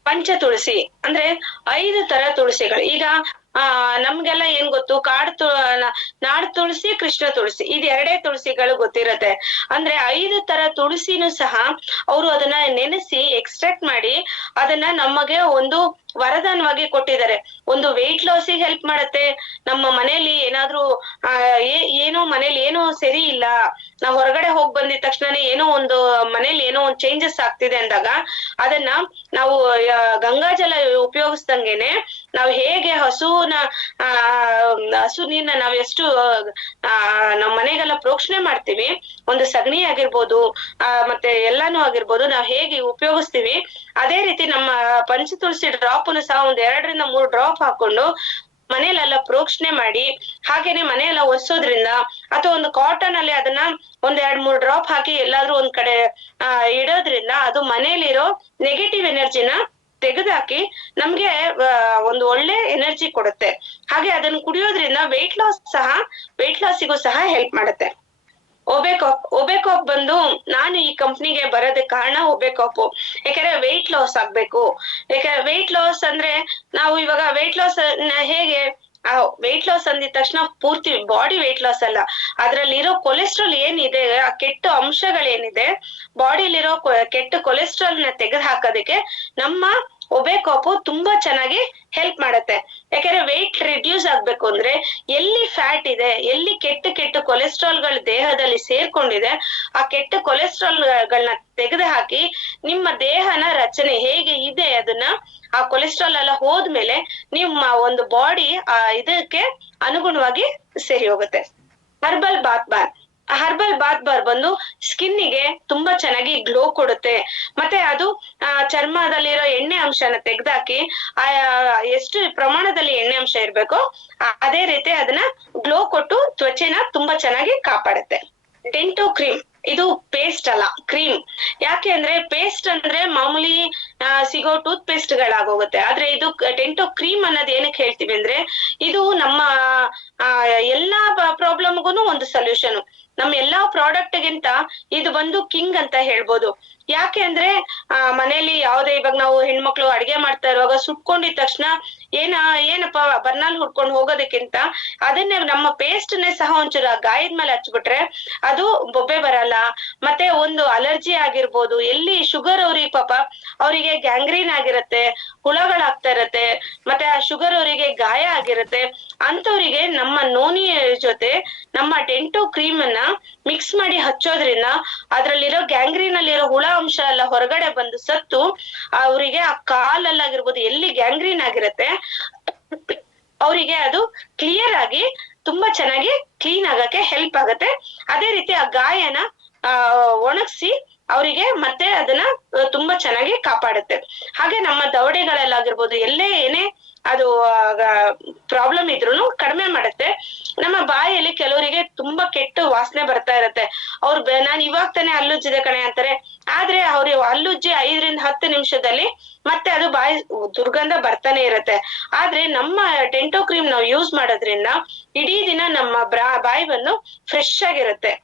ಪಂಚ ತುಳಸಿ ಅಂದ್ರೆ 5 ತರ ತುಳಸಿಗಳು. ಈಗ ನಮ್ಗೆಲ್ಲ ಏನ್ ಗೊತ್ತು, ನಾಡ್ ತುಳಸಿ, ಕೃಷ್ಣ ತುಳಸಿ, ಇದು 2 ತುಳಸಿಗಳು ಗೊತ್ತಿರತ್ತೆ. ಅಂದ್ರೆ 5 ತರ ತುಳಸಿನೂ ಸಹ ಅವರು ಅದನ್ನ ನೆನೆಸಿ ಎಕ್ಸ್ಟ್ರಾಕ್ಟ್ ಮಾಡಿ ಅದನ್ನ ನಮಗೆ ಒಂದು ವರದಾನವಾಗಿ ಕೊಟ್ಟಿದ್ದಾರೆ. ಒಂದು ವೆಯ್ಟ್ ಲಾಸಿಗೆ ಹೆಲ್ಪ್ ಮಾಡತ್ತೆ. ನಮ್ಮ ಮನೆಯಲ್ಲಿ ಏನಾದ್ರೂ ಏನೋ ಮನೇಲಿ ಏನೋ ಸರಿ ಇಲ್ಲ, ನಾವ್ ಹೊರಗಡೆ ಹೋಗ್ ಬಂದಿದ ತಕ್ಷಣನೇ ಏನೋ ಒಂದು ಮನೇಲಿ ಏನೋ ಒಂದು ಚೇಂಜಸ್ ಆಗ್ತಿದೆ ಅಂದಾಗ ಅದನ್ನ ನಾವು ಗಂಗಾಜಲ ಉಪಯೋಗಿಸ್ದಂಗೆನೆ ನಾವು ಹೇಗೆ ಹಸು ನೀರ್ನ ನಾವ್ ಎಷ್ಟು ನಮ್ ಮನೆಗೆಲ್ಲ ಪ್ರೋಕ್ಷಣೆ ಮಾಡ್ತೀವಿ, ಒಂದು ಸಗಣಿ ಆಗಿರ್ಬೋದು, ಮತ್ತೆ ಎಲ್ಲಾನು ಆಗಿರ್ಬೋದು, ನಾವ್ ಹೇಗೆ ಉಪಯೋಗಿಸ್ತೀವಿ ಅದೇ ರೀತಿ ನಮ್ಮ ಪಂಚ ತುಳಸಿ ಡ್ರಾಪ್ನು ಸಹ 1 2 3 ಡ್ರಾಪ್ ಹಾಕೊಂಡು ಮನೆಯಲ್ಲೆಲ್ಲ ಪ್ರೋಕ್ಷಣೆ ಮಾಡಿ, ಹಾಗೇನೆ ಮನೆಯೆಲ್ಲ ಒರೆಸೋದ್ರಿಂದ, ಅಥವಾ ಒಂದು ಕಾಟನ್ ಅಲ್ಲಿ ಅದನ್ನ 1 2 3 ಡ್ರಾಪ್ ಹಾಕಿ ಎಲ್ಲಾದ್ರೂ ಒಂದ್ ಕಡೆ ಇಡೋದ್ರಿಂದ ಅದು ಮನೇಲಿರೋ ನೆಗೆಟಿವ್ ಎನರ್ಜಿನ ತೆಗೆದುಹಾಕಿ ನಮ್ಗೆ ಒಂದು ಒಳ್ಳೆ ಎನರ್ಜಿ ಕೊಡುತ್ತೆ. ಹಾಗೆ ಅದನ್ನ ಕುಡಿಯೋದ್ರಿಂದ ವೆಯ್ಟ್ ಲಾಸಿಗೂ ಸಹ ಹೆಲ್ಪ್ ಮಾಡುತ್ತೆ. ಒಬೆಕಾಪ್ ಬಂದು ನಾನು ಈ ಕಂಪ್ನಿಗೆ ಬರೋದಕ್ಕೆ ಕಾರಣ ಒಬೆಕಾಪ್. ಯಾಕಂದ್ರೆ ವೆಯ್ಟ್ ಲಾಸ್ ಆಗ್ಬೇಕು. ಯಾಕಂದ್ರೆ ವೆಯ್ಟ್ ಲಾಸ್ ಅಂದ್ರೆ ನಾವು ಇವಾಗ ವೆಯ್ಟ್ ಲಾಸ್ ಹೇಗೆ, ಆ ವೆಯ್ಟ್ ಲಾಸ್ ಅಂದಿದ ತಕ್ಷಣ ಪೂರ್ತಿ ಬಾಡಿ ವೆಯ್ಟ್ ಲಾಸ್ ಅಲ್ಲ, ಅದ್ರಲ್ಲಿರೋ ಕೊಲೆಸ್ಟ್ರಾಲ್ ಏನಿದೆ, ಆ ಕೆಟ್ಟ ಅಂಶಗಳೇನಿದೆ, ಬಾಡಿಲಿರೋ ಕೆಟ್ಟ ಕೊಲೆಸ್ಟ್ರಾಲ್ ನ ತೆಗೆದು ಹಾಕೋದಕ್ಕೆ ನಮ್ಮ ಒಬೆಕಾಪು ತುಂಬಾ ಚೆನ್ನಾಗಿ ಹೆಲ್ಪ್ ಮಾಡತ್ತೆ. ಯಾಕಂದ್ರೆ ವೆಯ್ಟ್ ರಿಡ್ಯೂಸ್ ಆಗ್ಬೇಕು ಅಂದ್ರೆ ಎಲ್ಲಿ ಫ್ಯಾಟ್ ಇದೆ, ಎಲ್ಲಿ ಕೆಟ್ಟ ಕೊಲೆಸ್ಟ್ರಾಲ್ಗಳು ದೇಹದಲ್ಲಿ ಸೇರ್ಕೊಂಡಿದೆ, ಆ ಕೆಟ್ಟ ಕೊಲೆಸ್ಟ್ರಾಲ್ಗಳನ್ನ ತೆಗೆದು ಹಾಕಿ ನಿಮ್ಮ ದೇಹನ ರಚನೆ ಹೇಗೆ ಇದೆ ಅದನ್ನ, ಆ ಕೊಲೆಸ್ಟ್ರಾಲ್ ಎಲ್ಲ ಹೋದ್ಮೇಲೆ ನಿಮ್ಮ ಒಂದು ಬಾಡಿ ಆ ಇದಕ್ಕೆ ಅನುಗುಣವಾಗಿ ಸರಿ ಹೋಗುತ್ತೆ. ಹರ್ಬಲ್ ಬಾತ್ ಬಾರ್ ಬಂದು ಸ್ಕಿನ್ನಿಗೆ ತುಂಬಾ ಚೆನ್ನಾಗಿ ಗ್ಲೋ ಕೊಡುತ್ತೆ. ಮತ್ತೆ ಅದು ಚರ್ಮದಲ್ಲಿರೋ ಎಣ್ಣೆ ಅಂಶನ ತೆಗ್ದಾಕಿ ಆ ಎಷ್ಟು ಪ್ರಮಾಣದಲ್ಲಿ ಎಣ್ಣೆ ಅಂಶ ಇರ್ಬೇಕೋ ಅದೇ ರೀತಿ ಅದನ್ನ ಗ್ಲೋ ಕೊಟ್ಟು ತ್ವಚೆನ ತುಂಬಾ ಚೆನ್ನಾಗಿ ಕಾಪಾಡುತ್ತೆ. ಡೆಂಟೋ ಕ್ರೀಮ್ ಇದು ಪೇಸ್ಟ್ ಅಲ್ಲ, ಕ್ರೀಮ್. ಯಾಕೆ ಅಂದ್ರೆ ಪೇಸ್ಟ್ ಅಂದ್ರೆ ಮಾಮೂಲಿ ಸಿಗೋ ಟೂತ್ ಪೇಸ್ಟ್ ಗಳಾಗೋಗುತ್ತೆ. ಆದ್ರೆ ಇದು ಡೆಂಟೋ ಕ್ರೀಮ್ ಅನ್ನೋದು ಏನಕ್ಕೆ ಹೇಳ್ತೀವಿ ಅಂದ್ರೆ ಇದು ನಮ್ಮ ಎಲ್ಲಾ ಪ್ರಾಬ್ಲಮ್ಗೂ ಒಂದು ಸೊಲ್ಯೂಷನ್. ನಮ್ಮ ಎಲ್ಲಾ ಪ್ರಾಡಕ್ಟ್ ಗಿಂತ ಇದು ಬಂದು ಕಿಂಗ್ ಅಂತ ಹೇಳ್ಬೋದು. ಯಾಕೆ ಅಂದ್ರೆ ಮನೇಲಿ ಯಾವ್ದೇ ಇವಾಗ ನಾವು ಹೆಣ್ಮಕ್ಳು ಅಡಿಗೆ ಮಾಡ್ತಾ ಇರುವಾಗ ಸುಟ್ಕೊಂಡಿದ ತಕ್ಷಣ ಏನಪ್ಪ ಬರ್ನಾಲ್ ಹುಡ್ಕೊಂಡು ಹೋಗೋದಕ್ಕಿಂತ ಅದನ್ನೇ ನಮ್ಮ ಪೇಸ್ಟ್ನೇ ಸಹ ಒಂಚೂರು ಗಾಯದ ಮೇಲೆ ಹಚ್ಬಿಟ್ರೆ ಅದು ಬೊಬ್ಬೆ ಬರಲ್ಲ. ಮತ್ತೆ ಒಂದು ಅಲರ್ಜಿ ಆಗಿರ್ಬೋದು, ಎಲ್ಲಿ ಶುಗರ್ ಅವ್ರಿಗೆ ಪಾಪ ಅವರಿಗೆ ಗ್ಯಾಂಗ್ರೀನ್ ಆಗಿರತ್ತೆ, ಹುಳಗಳಾಗ್ತಾ ಇರತ್ತೆ, ಮತ್ತೆ ಆ ಶುಗರ್ ಅವರಿಗೆ ಗಾಯ ಆಗಿರುತ್ತೆ. ಅಂತವ್ರಿಗೆ ನಮ್ಮ ನೋನಿ ಜೊತೆ ನಮ್ಮ ಡೆಂಟೋ ಕ್ರೀಮ್ ಅನ್ನ ಮಿಕ್ಸ್ ಮಾಡಿ ಹಚ್ಚೋದ್ರಿಂದ ಅದ್ರಲ್ಲಿರೋ ಗ್ಯಾಂಗ್ರೀನ್ ಅಲ್ಲಿರೋ ಹುಳ ಅಂಶ ಎಲ್ಲ ಹೊರಗಡೆ ಬಂದು ಸತ್ತು ಅವರಿಗೆ ಆ ಕಾಲಲ್ಲಾಗಿರ್ಬೋದು ಎಲ್ಲಿ ಗ್ಯಾಂಗ್ರೀನ್ ಆಗಿರತ್ತೆ ಅವರಿಗೆ ಅದು ಕ್ಲಿಯರ್ ಆಗಿ ತುಂಬಾ ಚೆನ್ನಾಗಿ ಕ್ಲೀನ್ ಆಗಕ್ಕೆ ಹೆಲ್ಪ್ ಆಗತ್ತೆ. ಅದೇ ರೀತಿ ಆ ಗಾಯನ ಒಣಗಿಸಿ ಅವರಿಗೆ ಮತ್ತೆ ಅದನ್ನ ತುಂಬಾ ಚೆನ್ನಾಗಿ ಕಾಪಾಡುತ್ತೆ. ಹಾಗೆ ನಮ್ಮ ದವಡೆಗಳಲ್ಲಾಗಿರ್ಬೋದು ಎಲ್ಲೇ ಏನೇ ಅದು ಪ್ರಾಬ್ಲಮ್ ಇದ್ರೂನು ಕಡಿಮೆ ಮಾಡುತ್ತೆ. ನಮ್ಮ ಬಾಯಲ್ಲಿ ಕೆಲವರಿಗೆ ತುಂಬಾ ಕೆಟ್ಟ ವಾಸನೆ ಬರ್ತಾ ಇರತ್ತೆ. ಅವ್ರು ನಾನ್ ಇವಾಗ ತಾನೇ ಹಲ್ಲುಜ್ಜಿದೆ ಕಣೆ ಅಂತಾರೆ, ಆದ್ರೆ ಅವ್ರು ಹಲ್ಲುಜ್ಜಿ 5-10 ನಿಮಿಷದಲ್ಲಿ ಮತ್ತೆ ಅದು ಬಾಯಿ ದುರ್ಗಂಧ ಬರ್ತಾನೆ ಇರತ್ತೆ. ಆದ್ರೆ ನಮ್ಮ ಡೆಂಟೋ ಕ್ರೀಮ್ ನಾವು ಯೂಸ್ ಮಾಡೋದ್ರಿಂದ ಇಡೀ ದಿನ ನಮ್ಮ ಬಾಯಿ ಬಂದು ಫ್ರೆಶ್ ಆಗಿರುತ್ತೆ.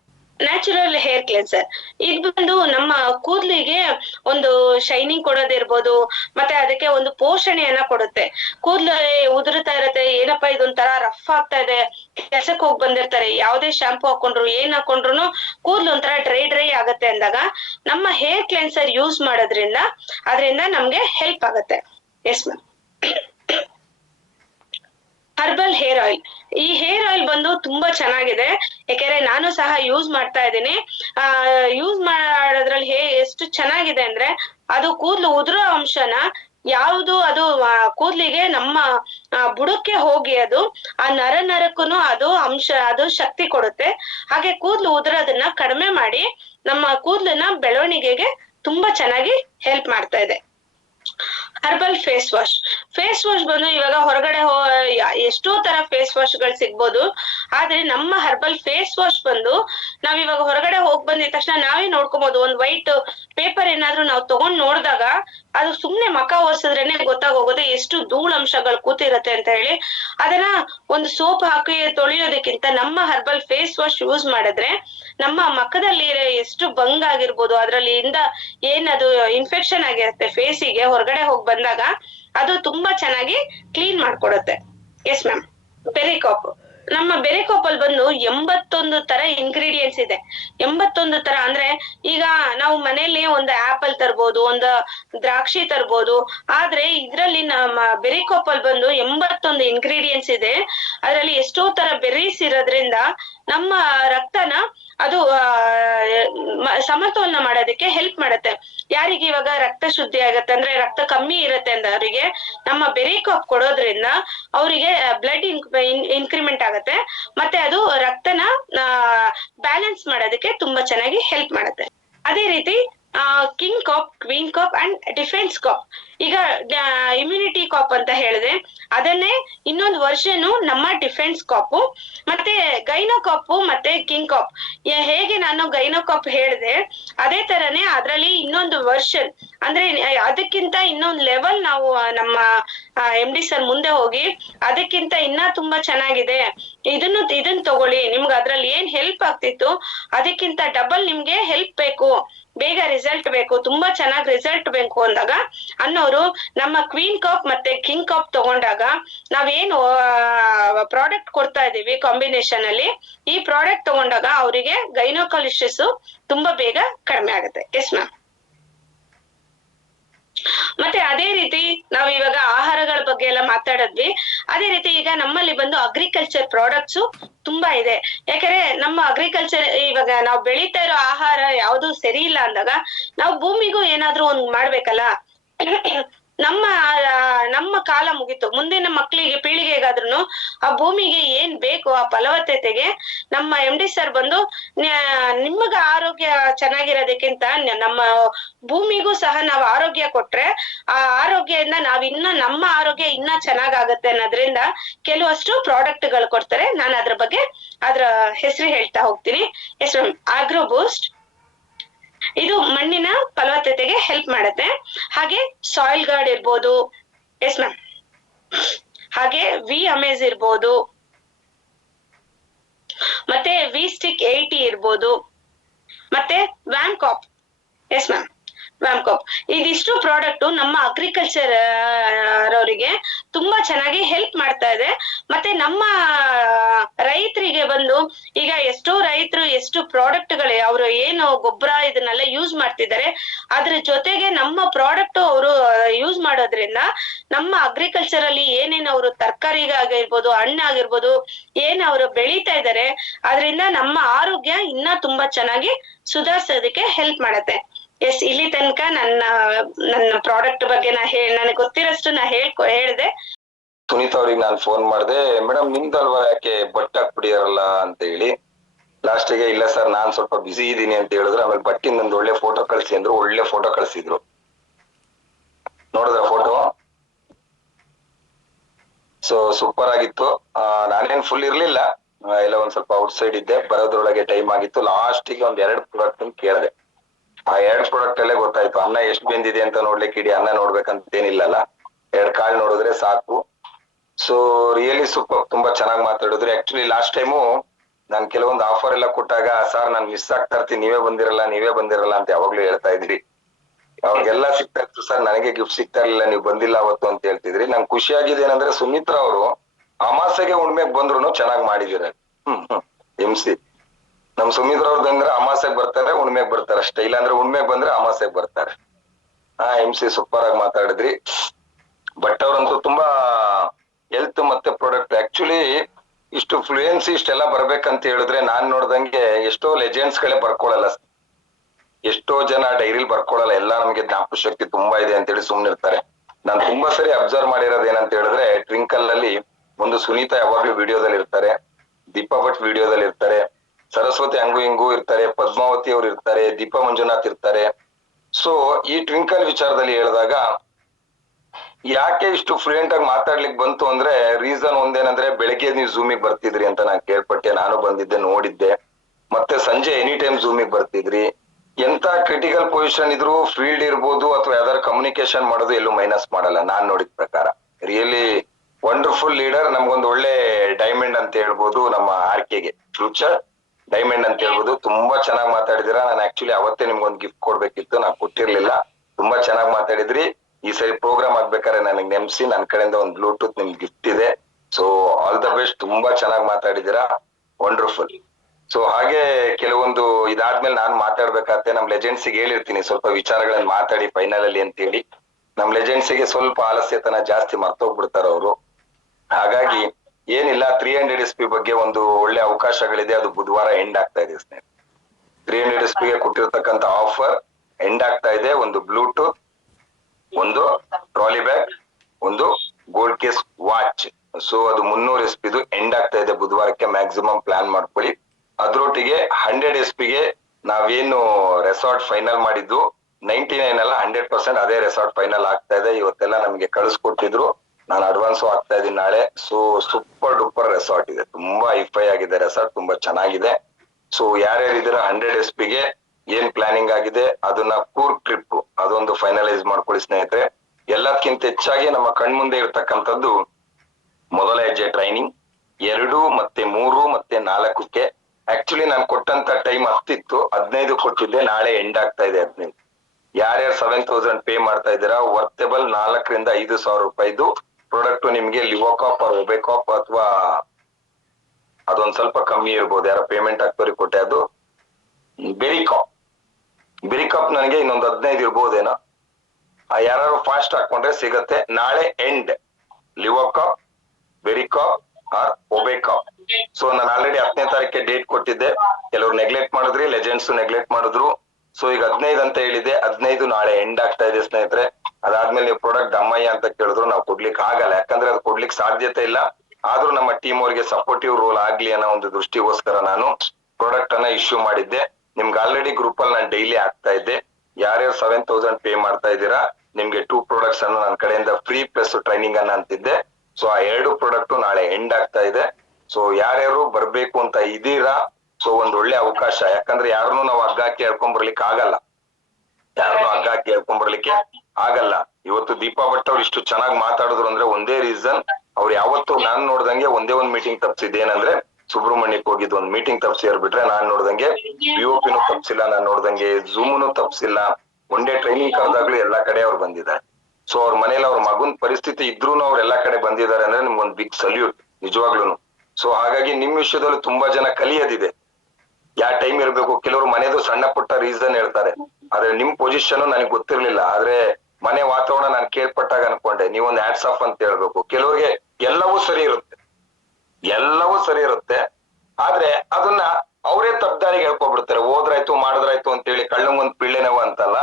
ನ್ಯಾಚುರಲ್ ಹೇರ್ ಕ್ಲೆನ್ಸರ್ ಇದು ಬಂದು ನಮ್ಮ ಕೂದ್ಲಿಗೆ ಒಂದು ಶೈನಿಂಗ್ ಕೊಡೋದಿರ್ಬೋದು, ಮತ್ತೆ ಅದಕ್ಕೆ ಒಂದು ಪೋಷಣೆಯನ್ನ ಕೊಡುತ್ತೆ. ಕೂದ್ಲು ಉದುರುತ್ತಾ ಇರತ್ತೆ, ಏನಪ್ಪಾ ಇದೊಂಥರ ರಫ್ ಆಗ್ತಾ ಇದೆ, ಕೆಲ್ಸಕ್ಕೆ ಹೋಗಿ ಬಂದಿರ್ತಾರೆ, ಯಾವ್ದೇ ಶಾಂಪು ಹಾಕೊಂಡ್ರು ಏನ್ ಹಾಕೊಂಡ್ರು ಕೂದ್ಲು ಒಂಥರ ಡ್ರೈ ಆಗತ್ತೆ ಅಂದಾಗ ನಮ್ಮ ಹೇರ್ ಕ್ಲೆನ್ಸರ್ ಯೂಸ್ ಮಾಡೋದ್ರಿಂದ ಅದರಿಂದ ನಮ್ಗೆ ಹೆಲ್ಪ್ ಆಗತ್ತೆ. Yes ma'am. Herbal hair oil, ಈ ಹೇರ್ ಆಯಿಲ್ ಬಂದು ತುಂಬಾ ಚೆನ್ನಾಗಿದೆ. ಯಾಕೆಂದ್ರೆ ನಾನು ಸಹ ಯೂಸ್ ಮಾಡ್ತಾ ಇದ್ದೀನಿ. ಯೂಸ್ ಮಾಡೋದ್ರಲ್ಲಿ ಎಷ್ಟು ಚೆನ್ನಾಗಿದೆ ಅಂದ್ರೆ ಅದು ಕೂದ್ಲು ಉದುರೋ ಅಂಶನ ಯಾವುದು ಅದು ಕೂದ್ಲಿಗೆ ನಮ್ಮ ಬುಡಕ್ಕೆ ಹೋಗಿ ಅದು ಆ ನರಕ್ಕೂನು ಅದು ಅದು ಶಕ್ತಿ ಕೊಡುತ್ತೆ. ಹಾಗೆ ಕೂದ್ಲು ಉದುರೋದನ್ನ ಕಡಿಮೆ ಮಾಡಿ ನಮ್ಮ ಕೂದ್ಲನ್ನ ಬೆಳವಣಿಗೆಗೆ ತುಂಬಾ ಚೆನ್ನಾಗಿ ಹೆಲ್ಪ್ ಮಾಡ್ತಾ ಇದೆ. ಹರ್ಬಲ್ ಫೇಸ್ ವಾಶ್ ಬಂದು ಇವಾಗ ಹೊರಗಡೆ ಎಷ್ಟೋ ತರ ಫೇಸ್ ವಾಶ್ ಗಳು ಸಿಗ್ಬೋದು. ಆದ್ರೆ ನಮ್ಮ ಹರ್ಬಲ್ ಫೇಸ್ ವಾಶ್ ಬಂದು ನಾವ್ ಇವಾಗ ಹೊರಗಡೆ ಹೋಗ್ ಬಂದಿದ ತಕ್ಷಣ ನಾವೇ ನೋಡ್ಕೊಬಹುದು. ಒಂದ್ ವೈಟ್ ಪೇಪರ್ ಏನಾದ್ರೂ ನಾವು ತಗೊಂಡ್ ನೋಡಿದಾಗ ಅದು ಸುಮ್ನೆ ಮಕ ಒರೆಸಿದ್ರೇನೆ ಗೊತ್ತಾಗೋಗುತ್ತೆ ಎಷ್ಟು ಧೂಳಂಶಗಳು ಕೂತಿರತ್ತೆ ಅಂತ ಹೇಳಿ. ಅದನ್ನ ಒಂದು ಸೋಪ್ ಹಾಕಿ ತೊಳೆಯೋದಕ್ಕಿಂತ ನಮ್ಮ ಹರ್ಬಲ್ ಫೇಸ್ ವಾಶ್ ಯೂಸ್ ಮಾಡಿದ್ರೆ ನಮ್ಮ ಮಖದಲ್ಲಿ ಎಷ್ಟು ಬಂಗ್ ಆಗಿರ್ಬೋದು, ಅದ್ರಲ್ಲಿ ಏನದು ಇನ್ಫೆಕ್ಷನ್ ಆಗಿರುತ್ತೆ ಫೇಸಿಗೆ, ಹೊರಗಡೆ ಹೋಗಿ ಬಂದಾಗ ಅದು ತುಂಬಾ ಚೆನ್ನಾಗಿ ಕ್ಲೀನ್ ಮಾಡ್ಕೊಡುತ್ತೆ. Yes ma'am. ಬೆರಿಕಾಪ್, ನಮ್ಮ ಬೆರಿಕಾಪ್ ಅಲ್ಲಿ ಬಂದು 81 ತರ ಇಂಗ್ರೀಡಿಯೆಂಟ್ಸ್ ಇದೆ. 81 ತರ ಅಂದ್ರೆ ಈಗ ನಾವು ಮನೆಯಲ್ಲಿ ಒಂದು ಆಪಲ್ ತರ್ಬೋದು, ಒಂದು ದ್ರಾಕ್ಷಿ ತರ್ಬೋದು, ಆದ್ರೆ ಇದ್ರಲ್ಲಿ ನಮ್ಮ ಬೆರಿಕಾಪ್ ಅಲ್ಲಿ ಬಂದು 81 ಇಂಗ್ರೀಡಿಯೆಂಟ್ಸ್ ಇದೆ. ಅದರಲ್ಲಿ ಎಷ್ಟೋ ತರ ಬೆರೀಸ್ ಇರೋದ್ರಿಂದ ನಮ್ಮ ರಕ್ತನ ಅದು ಸಮತೋಲನ ಮಾಡೋದಕ್ಕೆ ಹೆಲ್ಪ್ ಮಾಡುತ್ತೆ. ಯಾರಿಗೆ ಇವಾಗ ರಕ್ತ ಶುದ್ಧಿ ಆಗತ್ತೆ ಅಂದ್ರೆ ರಕ್ತ ಕಮ್ಮಿ ಇರತ್ತೆ ಅಂದ್ರೆ ಅವರಿಗೆ ನಮ್ಮ ಬೆರಿಕಾಪ್ ಕೊಡೋದ್ರಿಂದ ಅವರಿಗೆ ಬ್ಲಡ್ ಇನ್ಕ್ರಿಮೆಂಟ್ ಆಗತ್ತೆ, ಮತ್ತೆ ಅದು ರಕ್ತನ ಬ್ಯಾಲೆನ್ಸ್ ಮಾಡೋದಕ್ಕೆ ತುಂಬಾ ಚೆನ್ನಾಗಿ ಹೆಲ್ಪ್ ಮಾಡುತ್ತೆ. ಅದೇ ರೀತಿ king cop, queen cop and defence cop. ಈಗ ಇಮ್ಯುನಿಟಿ ಕಾಪ್ ಅಂತ ಹೇಳಿದೆ, ಅದನ್ನೇ ಇನ್ನೊಂದು ವರ್ಷನ್ ನಮ್ಮ ಡಿಫೆನ್ಸ್ ಕಾಪು. ಮತ್ತೆ ಗೈನೋ ಕಾಪು ಮತ್ತೆ ಕಿಂಗ್ ಕಾಪ್. ಹೇಗೆ ನಾನು ಗೈನೋ ಕಾಪ್ ಹೇಳಿದೆ, ಅದೇ ತರನೇ ಅದರಲ್ಲಿ ಇನ್ನೊಂದು ವರ್ಷನ್, ಅಂದ್ರೆ ಅದಕ್ಕಿಂತ ಇನ್ನೊಂದು ಲೆವೆಲ್ ನಾವು ನಮ್ಮ MD ಸರ್ ಮುಂದೆ ಹೋಗಿ ಅದಕ್ಕಿಂತ ಇನ್ನ ತುಂಬಾ ಚೆನ್ನಾಗಿದೆ, ಇದನ್ನ ತಗೊಳ್ಳಿ, ನಿಮ್ಗೆ ಅದ್ರಲ್ಲಿ ಏನ್ ಹೆಲ್ಪ್ ಆಗ್ತಿತ್ತು ಅದಕ್ಕಿಂತ ಡಬಲ್ ನಿಮ್ಗೆ ಹೆಲ್ಪ್ ಬೇಕು, ಬೇಗ ರಿಸಲ್ಟ್ ಬೇಕು, ತುಂಬಾ ಚೆನ್ನಾಗಿ ರಿಸಲ್ಟ್ ಬೇಕು ಅಂದಾಗ ಅನ್ನೋರು ನಮ್ಮ ಕ್ವೀನ್ ಕಾಪ್ ಮತ್ತೆ ಕಿಂಗ್ ಕಾಪ್ ತಗೊಂಡಾಗ ನಾವೇನು ಪ್ರಾಡಕ್ಟ್ ಕೊಡ್ತಾ ಇದೀವಿ ಕಾಂಬಿನೇಷನ್ ಅಲ್ಲಿ, ಈ ಪ್ರಾಡಕ್ಟ್ ತಗೊಂಡಾಗ ಅವರಿಗೆ ಗೈನೋಕಾಲಜಿಸ್ಟ್ ತುಂಬಾ ಬೇಗ ಕಡಿಮೆ ಆಗುತ್ತೆ. Yes ma'am. ಮತ್ತೆ ಅದೇ ರೀತಿ ನಾವು ಇವಾಗ ಆಹಾರಗಳ ಬಗ್ಗೆ ಎಲ್ಲ ಮಾತಾಡಿದ್ವಿ. ಅದೇ ರೀತಿ ಈಗ ನಮ್ಮಲ್ಲಿ ಬಂದು ಅಗ್ರಿಕಲ್ಚರ್ ಪ್ರಾಡಕ್ಟ್ಸ್ ತುಂಬಾ ಇದೆ. ಯಾಕಂದ್ರೆ ನಮ್ಮ ಅಗ್ರಿಕಲ್ಚರ್ ಇವಾಗ ನಾವು ಬೆಳೀತಾ ಇರೋ ಆಹಾರ ಯಾವ್ದು ಸರಿ ಇಲ್ಲ ಅಂದಾಗ ನಾವು ಭೂಮಿಗೂ ಏನಾದ್ರೂ ಒಂದ್ ಮಾಡ್ಬೇಕಲ್ಲ. ನಮ್ಮ ಕಾಲ ಮುಗೀತು, ಮುಂದಿನ ಮಕ್ಕಳಿಗೆ ಪೀಳಿಗೆಗಾದ್ರೂ ಆ ಭೂಮಿಗೆ ಏನ್ ಬೇಕು ಆ ಫಲವತ್ತತೆಗೆ ನಮ್ಮ MD ಸರ್ ಬಂದು ನಿಮಗ ಆರೋಗ್ಯ ಚೆನ್ನಾಗಿರೋದಕ್ಕಿಂತ ನಮ್ಮ ಭೂಮಿಗೂ ಸಹ ನಾವು ಆರೋಗ್ಯ ಕೊಟ್ರೆ ಆ ಆರೋಗ್ಯದಿಂದ ನಮ್ಮ ಆರೋಗ್ಯ ಇನ್ನ ಚೆನ್ನಾಗಾಗತ್ತೆ ಅನ್ನೋದ್ರಿಂದ ಕೆಲವಷ್ಟು ಪ್ರಾಡಕ್ಟ್ ಗಳು ಕೊಡ್ತಾರೆ. ನಾನು ಅದ್ರ ಹೆಸರು ಹೇಳ್ತಾ ಹೋಗ್ತೀನಿ. Yes ma'am. ಆಗ್ರೋ ಬೂಸ್ಟ್, ಇದು ಮಣ್ಣಿನ ಫಲವತ್ತತೆಗೆ ಹೆಲ್ಪ್ ಮಾಡುತ್ತೆ. ಹಾಗೆ ಸಾಯಿಲ್ ಗಾರ್ಡ್ ಇರ್ಬೋದು. Yes ma'am. ಹಾಗೆ ವಿ ಅಮೇಜ್ ಇರ್ಬೋದು, ಮತ್ತೆ ವಿ ಸ್ಟಿಕ್ 80 ಇರ್ಬೋದು, ಮತ್ತೆ ವ್ಯಾನ್ಕಾಪ್. Yes ma'am. ವ್ಯಾನ್ಕಾಪ್ ಇದಿಷ್ಟು ಪ್ರಾಡಕ್ಟ್ ನಮ್ಮ ಅಗ್ರಿಕಲ್ಚರ್ ಅವರಿಗೆ ತುಂಬಾ ಚೆನ್ನಾಗಿ ಹೆಲ್ಪ್ ಮಾಡ್ತಾ ಇದೆ. ಮತ್ತೆ ನಮ್ಮ ರೈತರಿಗೆ ಬಂದು ಈಗ ಎಷ್ಟೋ ರೈತರು ಎಷ್ಟು ಪ್ರಾಡಕ್ಟ್ ಗಳೇ ಅವರು ಏನು ಗೊಬ್ಬರ ಇದನ್ನೆಲ್ಲ ಯೂಸ್ ಮಾಡ್ತಿದ್ದಾರೆ, ಅದ್ರ ಜೊತೆಗೆ ನಮ್ಮ ಪ್ರಾಡಕ್ಟ್ ಅವರು ಯೂಸ್ ಮಾಡೋದ್ರಿಂದ ನಮ್ಮ ಅಗ್ರಿಕಲ್ಚರ್ ಅಲ್ಲಿ ಏನೇನು ಅವರು ತರಕಾರಿಗಾಗಿರ್ಬೋದು, ಹಣ್ಣಾಗಿರ್ಬೋದು, ಏನ್ ಅವರು ಬೆಳೀತಾ ಇದ್ದಾರೆ ಅದರಿಂದ ನಮ್ಮ ಆರೋಗ್ಯ ಇನ್ನ ತುಂಬಾ ಚೆನ್ನಾಗಿ ಸುಧಾರಿಸೋದಕ್ಕೆ ಹೆಲ್ಪ್ ಮಾಡತ್ತೆ. ಎಸ್, ಇಲ್ಲಿ ತನಕ ನನ್ನ ಪ್ರಾಡಕ್ಟ್ ಬಗ್ಗೆ ನನಗೆ ಗೊತ್ತಿರೋಷ್ಟು ಹೇಳಿದೆ. ಸುನೀತಾ ಅವ್ರಿಗೆ ನಾನು ಫೋನ್ ಮಾಡಿದೆ, ಮೇಡಮ್ ನಿಮ್ದಲ್ವಾ ಯಾಕೆ ಬಟ್ ಹಾಕ್ಬಿಡಿಯಾರಲ್ಲ ಅಂತ ಹೇಳಿ. ಲಾಸ್ಟಿಗೆ ಇಲ್ಲ ಸರ್ ನಾನ್ ಸ್ವಲ್ಪ ಬಿಸಿ ಇದ್ದೀನಿ ಅಂತ ಹೇಳಿದ್ರು. ಆಮೇಲೆ ಬಟ್ಟಿಂದ ಒಂದು ಒಳ್ಳೆ ಫೋಟೋ ಕಳಿಸಿ ಅಂದ್ರು, ಒಳ್ಳೆ ಫೋಟೋ ಕಳಿಸಿದ್ರು. ನೋಡಿದ್ರ ಫೋಟೋ? ಸೊ ಸೂಪರ್ ಆಗಿತ್ತು. ನಾನೇನ್ ಫುಲ್ ಇರ್ಲಿಲ್ಲ, ಎಲ್ಲ ಒಂದ್ ಸ್ವಲ್ಪ ಔಟ್ ಸೈಡ್ ಇದ್ದೆ, ಬರೋದ್ರೊಳಗೆ ಟೈಮ್ ಆಗಿತ್ತು. ಲಾಸ್ಟಿಗೆ ಒಂದ್ 2 ಪ್ರಾಡಕ್ಟ್ ಕೇಳಿದೆ. ಆ 2 ಪ್ರಾಡಕ್ಟ್ ಅಲ್ಲೇ ಗೊತ್ತಾಯ್ತು ಅನ್ನ ಎಷ್ಟು ಬೆಂದಿದೆ ಅಂತ ನೋಡ್ಲಿಕ್ಕೆ ಇಡೀ ಅನ್ನ ನೋಡ್ಬೇಕಂತ ಏನಿಲ್ಲಲ್ಲ, 2 ಕಾಳು ನೋಡಿದ್ರೆ ಸಾಕು. ಸೊ ರಿಯಲಿ ಸೂಪರ್, ತುಂಬಾ ಚೆನ್ನಾಗಿ ಮಾತಾಡಿದ್ರು. ಆಕ್ಚುಲಿ ಲಾಸ್ಟ್ ಟೈಮು ನಾನು ಕೆಲವೊಂದು ಆಫರ್ ಎಲ್ಲ ಕೊಟ್ಟಾಗ ಸರ್ ನಾನು ಮಿಸ್ ಆಗ್ತಾ ಇರ್ತೀನಿ, ನೀವೇ ಬಂದಿರಲ್ಲ ಅಂತ ಯಾವಾಗ್ಲೂ ಹೇಳ್ತಾ ಇದ್ರಿ. ಅವಾಗೆಲ್ಲ ಸಿಗ್ತಾ ಇತ್ತು ಸರ್, ನನಗೆ ಗಿಫ್ಟ್ ಸಿಗ್ತಾ ಇರ್ಲಿಲ್ಲ, ನೀವು ಬಂದಿಲ್ಲ ಅವತ್ತು ಅಂತ ಹೇಳ್ತಿದ್ರಿ. ನಂಗೆ ಖುಷಿ ಆಗಿದೆ ಏನಂದ್ರೆ ಸುಮಿತ್ರಾ ಅವರು ಅಮಾಸೆಗೆ ಉಣ್ಮೆಗೆ ಬಂದ್ರು ಚೆನ್ನಾಗಿ ಮಾಡಿದಿರ. MC ನಮ್ ಸುಮಿತ್ರಾ ಅವ್ರದ್ದು ಅಂದ್ರೆ ಅಮಾಸೆಗೆ ಬರ್ತಾರೆ, ಉಣ್ಮೆಗೆ ಬರ್ತಾರೆ ಅಷ್ಟೇ, ಇಲ್ಲಾಂದ್ರೆ ಉಣ್ಮೆಗೆ ಬಂದ್ರೆ ಅಮಾಸೆಗೆ ಬರ್ತಾರೆ. MC ಸೂಪರ್ ಆಗಿ ಮಾತಾಡಿದ್ರಿ. ಬಟ್ ಅವ್ರಂತೂ ತುಂಬಾ ಹೆಲ್ತ್ ಮತ್ತೆ ಪ್ರಾಡಕ್ಟ್, ಆಕ್ಚುಲಿ ಇಷ್ಟು ಫ್ಲೂಯೆನ್ಸಿ ಇಷ್ಟೆಲ್ಲ ಬರ್ಬೇಕಂತ ಹೇಳಿದ್ರೆ ನಾನ್ ನೋಡ್ದಂಗೆ ಎಷ್ಟೋ ಲೆಜೆಂಡ್ಸ್ ಗಳೇ ಬರ್ಕೊಳಲ್ಲ, ಎಷ್ಟೋ ಜನ ಡೈರಿಲಿ ಬರ್ಕೊಳಲ್ಲ. ಎಲ್ಲ ನಮ್ಗೆ ಜ್ಞಾಪಕ ಶಕ್ತಿ ತುಂಬಾ ಇದೆ ಅಂತೇಳಿ ಸುಮ್ನಿರ್ತಾರೆ. ನಾನ್ ತುಂಬಾ ಸರಿ ಅಬ್ಸರ್ವ್ ಮಾಡಿರೋದು ಏನಂತ ಹೇಳಿದ್ರೆ, ಟ್ವಿಂಕಲ್ ಅಲ್ಲಿ ಒಂದು ಸುನೀತಾ ಯಾವಾಗ್ಲೂ ವಿಡಿಯೋದಲ್ಲಿ ಇರ್ತಾರೆ, ದೀಪಾ ಭಟ್ ವಿಡಿಯೋದಲ್ಲಿ ಇರ್ತಾರೆ, ಸರಸ್ವತಿ ಹಂಗು ಹಿಂಗೂ ಇರ್ತಾರೆ, ಪದ್ಮಾವತಿ ಅವ್ರು ಇರ್ತಾರೆ, ದೀಪಾ ಮಂಜುನಾಥ್ ಇರ್ತಾರೆ. ಸೊ ಈ ಟ್ವಿಂಕಲ್ ವಿಚಾರದಲ್ಲಿ ಹೇಳಿದಾಗ ಯಾಕೆ ಇಷ್ಟು ಫ್ಲೂಯೆಂಟ್ ಆಗಿ ಮಾತಾಡ್ಲಿಕ್ಕೆ ಬಂತು ಅಂದ್ರೆ, ರೀಸನ್ ಒಂದೇನಂದ್ರೆ ಬೆಳಗ್ಗೆ ನೀವು ಝೂಮಿಗೆ ಬರ್ತಿದ್ರಿ ಅಂತ ನಾನು ಕೇಳ್ಪಟ್ಟೆ, ನಾನು ಬಂದಿದ್ದೆ, ನೋಡಿದ್ದೆ. ಮತ್ತೆ ಸಂಜೆ ಎನಿ ಟೈಮ್ ಝೂಮಿಗೆ ಬರ್ತಿದ್ರಿ. ಎಂತ ಕ್ರಿಟಿಕಲ್ ಪೊಸಿಷನ್ ಇದ್ರು, ಫೀಲ್ಡ್ ಇರ್ಬೋದು ಅಥವಾ ಯಾವ್ದಾದ್ರು ಕಮ್ಯುನಿಕೇಶನ್ ಮಾಡೋದು ಎಲ್ಲೂ ಮೈನಸ್ ಮಾಡಲ್ಲ ನಾನ್ ನೋಡಿದ ಪ್ರಕಾರ. Really wonderful leader. ನಮ್ಗೊಂದು ಒಳ್ಳೆ ಡೈಮಂಡ್ ಅಂತ ಹೇಳ್ಬೋದು ನಮ್ಮ ಆರ್ಕೆಗೆ, ಫ್ಯೂಚರ್ ಡೈಮಂಡ್ ಅಂತ ಹೇಳ್ಬೋದು. ತುಂಬಾ ಚೆನ್ನಾಗಿ ಮಾತಾಡಿದಿರಾ. ನಾನು ಆಕ್ಚುಲಿ ಅವತ್ತೇ ನಿಮ್ಗೊಂದು ಗಿಫ್ಟ್ ಕೊಡ್ಬೇಕಿತ್ತು, ನಾನು ಕೊಟ್ಟಿರ್ಲಿಲ್ಲ. ತುಂಬಾ ಚೆನ್ನಾಗಿ ಮಾತಾಡಿದ್ರಿ. ಈ ಸರಿ ಪ್ರೋಗ್ರಾಮ್ ಆಗ್ಬೇಕಾದ್ರೆ ನನಗೆ ನೆಮ್ಸಿ ನನ್ನ ಕಡೆಯಿಂದ ಒಂದು ಬ್ಲೂಟೂತ್ ನಿಮ್ಗೆ ಗಿಫ್ಟ್ ಇದೆ. So all the best. ತುಂಬಾ ಚೆನ್ನಾಗಿ ಮಾತಾಡಿದಿರಾ, ವಂಡರ್ಫುಲ್. ಸೊ ಹಾಗೆ ಕೆಲವೊಂದು ಇದಾದ್ಮೇಲೆ ನಾನು ಮಾತಾಡ್ಬೇಕಾಗತ್ತೆ. ನಮ್ ಲೆಜೆಂಡ್ಸಿಗೆ ಹೇಳಿರ್ತೀನಿ ಸ್ವಲ್ಪ ವಿಚಾರಗಳನ್ನ ಮಾತಾಡಿ ಫೈನಲ್ ಅಲ್ಲಿ ಅಂತ ಹೇಳಿ. ನಮ್ ಲೆಜೆಂಡ್ಸಿಗೆ ಸ್ವಲ್ಪ ಆಲಸ್ಯತನ ಜಾಸ್ತಿ, ಮರ್ತೋಗ್ಬಿಡ್ತಾರ ಅವರು. ಹಾಗಾಗಿ ಏನಿಲ್ಲ, 300 SP ಬಗ್ಗೆ ಒಂದು ಒಳ್ಳೆ ಅವಕಾಶಗಳಿದೆ. ಅದು ಬುಧವಾರ ಎಂಡ್ ಆಗ್ತಾ ಇದೆ ಸ್ನೇಹಿತರೆ. 300 SP ಗೆ ಕೊಟ್ಟಿರ್ತಕ್ಕಂಥ ಆಫರ್ ಎಂಡ್ ಆಗ್ತಾ ಇದೆ. ಒಂದು ಬ್ಲೂಟೂತ್, ಒಂದು ಟ್ರಾಲಿ ಬ್ಯಾಗ್, ಒಂದು ಗೋಲ್ಡ್ ಕೇಸ್ ವಾಚ್. ಸೊ ಅದು 300 SP ಎಂಡ್ ಆಗ್ತಾ ಇದೆ ಬುಧವಾರಕ್ಕೆ. ಮ್ಯಾಕ್ಸಿಮಮ್ ಪ್ಲಾನ್ ಮಾಡ್ಕೊಳ್ಳಿ. ಅದ್ರೊಟ್ಟಿಗೆ 100 SP ಗೆ ನಾವೇನು ರೆಸಾರ್ಟ್ ಫೈನಲ್ ಮಾಡಿದ್ದು 99 ಅಲ್ಲ 100% ಅದೇ ರೆಸಾರ್ಟ್ ಫೈನಲ್ ಆಗ್ತಾ ಇದೆ. ಇವತ್ತೆಲ್ಲ ನಮಗೆ ಕಳಿಸ್ಕೊಟ್ಟಿದ್ರು, ನಾನು ಅಡ್ವಾನ್ಸ್ ಆಗ್ತಾ ಇದೀನಿ ನಾಳೆ. ಸೊ ಸೂಪರ್ ಡೂಪರ್ ರೆಸಾರ್ಟ್ ಇದೆ, ತುಂಬಾ ಹೈಫೈ ಆಗಿದೆ ರೆಸಾರ್ಟ್, ತುಂಬಾ ಚೆನ್ನಾಗಿದೆ. ಸೊ ಯಾರ್ಯಾರಿದ್ದೀರಾ 100 SP ಗೆ ಏನ್ ಪ್ಲಾನಿಂಗ್ ಆಗಿದೆ ಅದನ್ನ ಕೂರ್ಗ್ ಟ್ರಿಪ್ ಅದೊಂದು ಫೈನಲೈಸ್ ಮಾಡ್ಕೊಳ್ಳಿ ಸ್ನೇಹಿತರೆ. ಎಲ್ಲದಕ್ಕಿಂತ ಹೆಚ್ಚಾಗಿ ನಮ್ಮ ಕಣ್ಮುಂದೆ ಇರ್ತಕ್ಕಂಥದ್ದು ಮೊದಲ ಹೆಜ್ಜೆ ಟ್ರೈನಿಂಗ್ 2 ಮತ್ತೆ 3 ಮತ್ತೆ 4ಕ್ಕೆ. ಆಕ್ಚುಲಿ ನಾನು ಕೊಟ್ಟಂತ ಟೈಮ್ 10 ಇತ್ತು, 15 ಕೊಟ್ಟಿದ್ದೆ, ನಾಳೆ ಎಂಡ್ ಆಗ್ತಾ ಇದೆ 15. ಯಾರ್ಯಾರು 7000 ಪೇ ಮಾಡ್ತಾ ಇದ್ದೀರಾ, ವರ್ತೆಬಲ್ 4 ರಿಂದ 5,000 ರೂಪಾಯಿದು ಪ್ರಾಡಕ್ಟ್ ನಿಮ್ಗೆ ಲಿವೋಕಾಪ್ ಆರ್ ಒಬೆಕಾಪ್ ಅಥವಾ ಅದೊಂದ್ ಸ್ವಲ್ಪ ಕಮ್ಮಿ ಇರ್ಬೋದು, ಯಾರೋ ಪೇಮೆಂಟ್ ಆಗ್ತವ್ರಿಗೆ ಕೊಟ್ಟೆ, ಅದು ಬೆರಿಕಾಪ್. ಬೆರಿಕಾಪ್ ನನಗೆ ಇನ್ನೊಂದು 15 ಇರ್ಬೋದೇನೋ, ಯಾರು ಫಾಸ್ಟ್ ಹಾಕೊಂಡ್ರೆ ಸಿಗತ್ತೆ. ನಾಳೆ ಎಂಡ್ ಲಿವೋಕಾಪ್, ಬೆರಿಕಾಪ್ ಆರ್ ಒಬೆಕಾಪ್. ಸೊ ನಾನು ಆಲ್ರೆಡಿ 10ನೇ ತಾರೀಕಿಗೆ ಡೇಟ್ ಕೊಟ್ಟಿದ್ದೆ, ಕೆಲವರು ನೆಗ್ಲೆಕ್ಟ್ ಮಾಡಿದ್ರಿ, ಲೆಜೆಂಡ್ಸ್ ನೆಗ್ಲೆಕ್ಟ್ ಮಾಡಿದ್ರು. ಸೊ ಈಗ 15 ಅಂತ ಹೇಳಿದೆ, 15 ನಾಳೆ ಎಂಡ್ ಆಗ್ತಾ ಇದೆ ಸ್ನೇಹಿತರೆ. ಅದಾದ್ಮೇಲೆ ನೀವು ಪ್ರಾಡಕ್ಟ್ ಅಮ್ಮಯ್ಯ ಅಂತ ಕೇಳಿದ್ರು ನಾವು ಕೊಡ್ಲಿಕ್ಕೆ ಆಗಲ್ಲ, ಯಾಕಂದ್ರೆ ಅದು ಕೊಡ್ಲಿಕ್ಕೆ ಸಾಧ್ಯತೆ ಇಲ್ಲ. ಆದ್ರೂ ನಮ್ಮ ಟೀಮ್ ಅವರಿಗೆ ಸಪೋರ್ಟಿವ್ ರೋಲ್ ಆಗ್ಲಿ ಅನ್ನೋ ಒಂದು ದೃಷ್ಟಿಗೋಸ್ಕರ ನಾನು ಪ್ರಾಡಕ್ಟ್ ಅನ್ನ ಇಶ್ಯೂ ಮಾಡಿದ್ದೆ. ನಿಮ್ಗೆ ಆಲ್ರೆಡಿ ಗ್ರೂಪ್ ಅಲ್ಲಿ ನಾನು ಡೈಲಿ ಆಗ್ತಾ ಇದ್ದೆ. ಯಾರ್ಯಾರು 7000 ಪೇ ಮಾಡ್ತಾ ಇದ್ದೀರಾ ನಿಮ್ಗೆ 2 ಪ್ರಾಡಕ್ಟ್ಸ್ ಅನ್ನು ನನ್ನ ಕಡೆಯಿಂದ ಫ್ರೀ ಪ್ಲಸ್ ಟ್ರೈನಿಂಗ್ ಅನ್ನ ಅಂತಿದ್ದೆ. ಸೊ ಆ 2 ಪ್ರಾಡಕ್ಟ್ ನಾಳೆ ಎಂಡ್ ಆಗ್ತಾ ಇದೆ. ಸೊ ಯಾರ್ಯಾರು ಬರ್ಬೇಕು ಅಂತ ಇದೀರಾ, ಸೊ ಒಂದ್ ಒಳ್ಳೆ ಅವಕಾಶ. ಯಾಕಂದ್ರೆ ಯಾರನ್ನು ನಾವು ಹಗ್ಗ ಹಾಕಿ ಹೇಳ್ಕೊಂಡ್ಬರ್ಲಿಕ್ಕೆ ಆಗಲ್ಲ, ಯಾರನ್ನು ಹಗ್ಗ ಹಾಕಿ ಹೇಳ್ಕೊಂಡ್ಬರ್ಲಿಕ್ಕೆ ಆಗಲ್ಲ. ಇವತ್ತು ದೀಪಾ ಭಟ್ ಅವ್ರು ಇಷ್ಟು ಚೆನ್ನಾಗಿ ಮಾತಾಡಿದ್ರು ಅಂದ್ರೆ ಒಂದೇ ರೀಸನ್, ಅವ್ರು ಯಾವತ್ತು ನಾನ್ ನೋಡ್ದಂಗೆ ಒಂದೇ ಒಂದ್ ಮೀಟಿಂಗ್ ತಪ್ಸಿದ್ದೆ, ಏನಂದ್ರೆ ಸುಬ್ರಹ್ಮಣ್ಯಕ್ಕೆ ಹೋಗಿದ್ದು ಒಂದ್ ಮೀಟಿಂಗ್ ತಪ್ಸಿರ್ ಬಿಟ್ರೆ ನಾನ್ ನೋಡ್ದಂಗೆ POPನೂ ತಪ್ಸಿಲ್ಲ, ನಾನ್ ನೋಡ್ದಂಗೆ ಝೂಮ್ನು ತಪ್ಸಿಲ್ಲ. ಒನ್ ಡೇ ಟ್ರೈನಿಂಗ್ ಕರೆದಾಗ್ಲೂ ಎಲ್ಲಾ ಕಡೆ ಅವ್ರು ಬಂದಿದ್ದಾರೆ. ಸೊ ಅವ್ರ ಮನೇಲಿ ಅವ್ರ ಮಗನ್ ಪರಿಸ್ಥಿತಿ ಇದ್ರೂ ಅವ್ರು ಎಲ್ಲಾ ಕಡೆ ಬಂದಿದ್ದಾರೆ ಅಂದ್ರೆ ನಿಮ್ಗೊಂದ್ ಬಿಗ್ ಸಲ್ಯೂಟ್ ನಿಜವಾಗ್ಲೂನು. ಸೊ ಹಾಗಾಗಿ ನಿಮ್ ವಿಷಯದಲ್ಲೂ ತುಂಬಾ ಜನ ಕಲಿಯೋದಿದೆ, ಯಾವ ಟೈಮ್ ಇರ್ಬೇಕು. ಕೆಲವರು ಮನೆದು ಸಣ್ಣ ಪುಟ್ಟ ರೀಸನ್ ಹೇಳ್ತಾರೆ, ಆದ್ರೆ ನಿಮ್ ಪೊಸಿಷನ್ ನನಗೆ ಗೊತ್ತಿರ್ಲಿಲ್ಲ. ಆದ್ರೆ ಮನೆ ವಾತಾವರಣ ನಾನು ಕೇಳ್ಪಟ್ಟಾಗ ಅನ್ಕೊಂಡೆ ನೀವೊಂದ್ ಹ್ಯಾಟ್ಸ್ ಆಫ್ ಅಂತ ಹೇಳ್ಬೇಕು. ಕೆಲವ್ರಿಗೆ ಎಲ್ಲವೂ ಸರಿ ಇರುತ್ತೆ, ಎಲ್ಲವೂ ಸರಿ ಇರುತ್ತೆ, ಆದ್ರೆ ಅದನ್ನ ಅವರೇ ತಪ್ಪದಾರಿಗೆ ಹೇಳ್ಕೊಬಿಡ್ತಾರೆ. ಹೋದ್ರಾಯ್ತು ಮಾಡಿದ್ರಾಯ್ತು ಅಂತ ಹೇಳಿ ಕಳ್ಳಂಗೊಂದ್ ಪಿಳ್ಳೆನವ ಅಂತಲ್ಲ,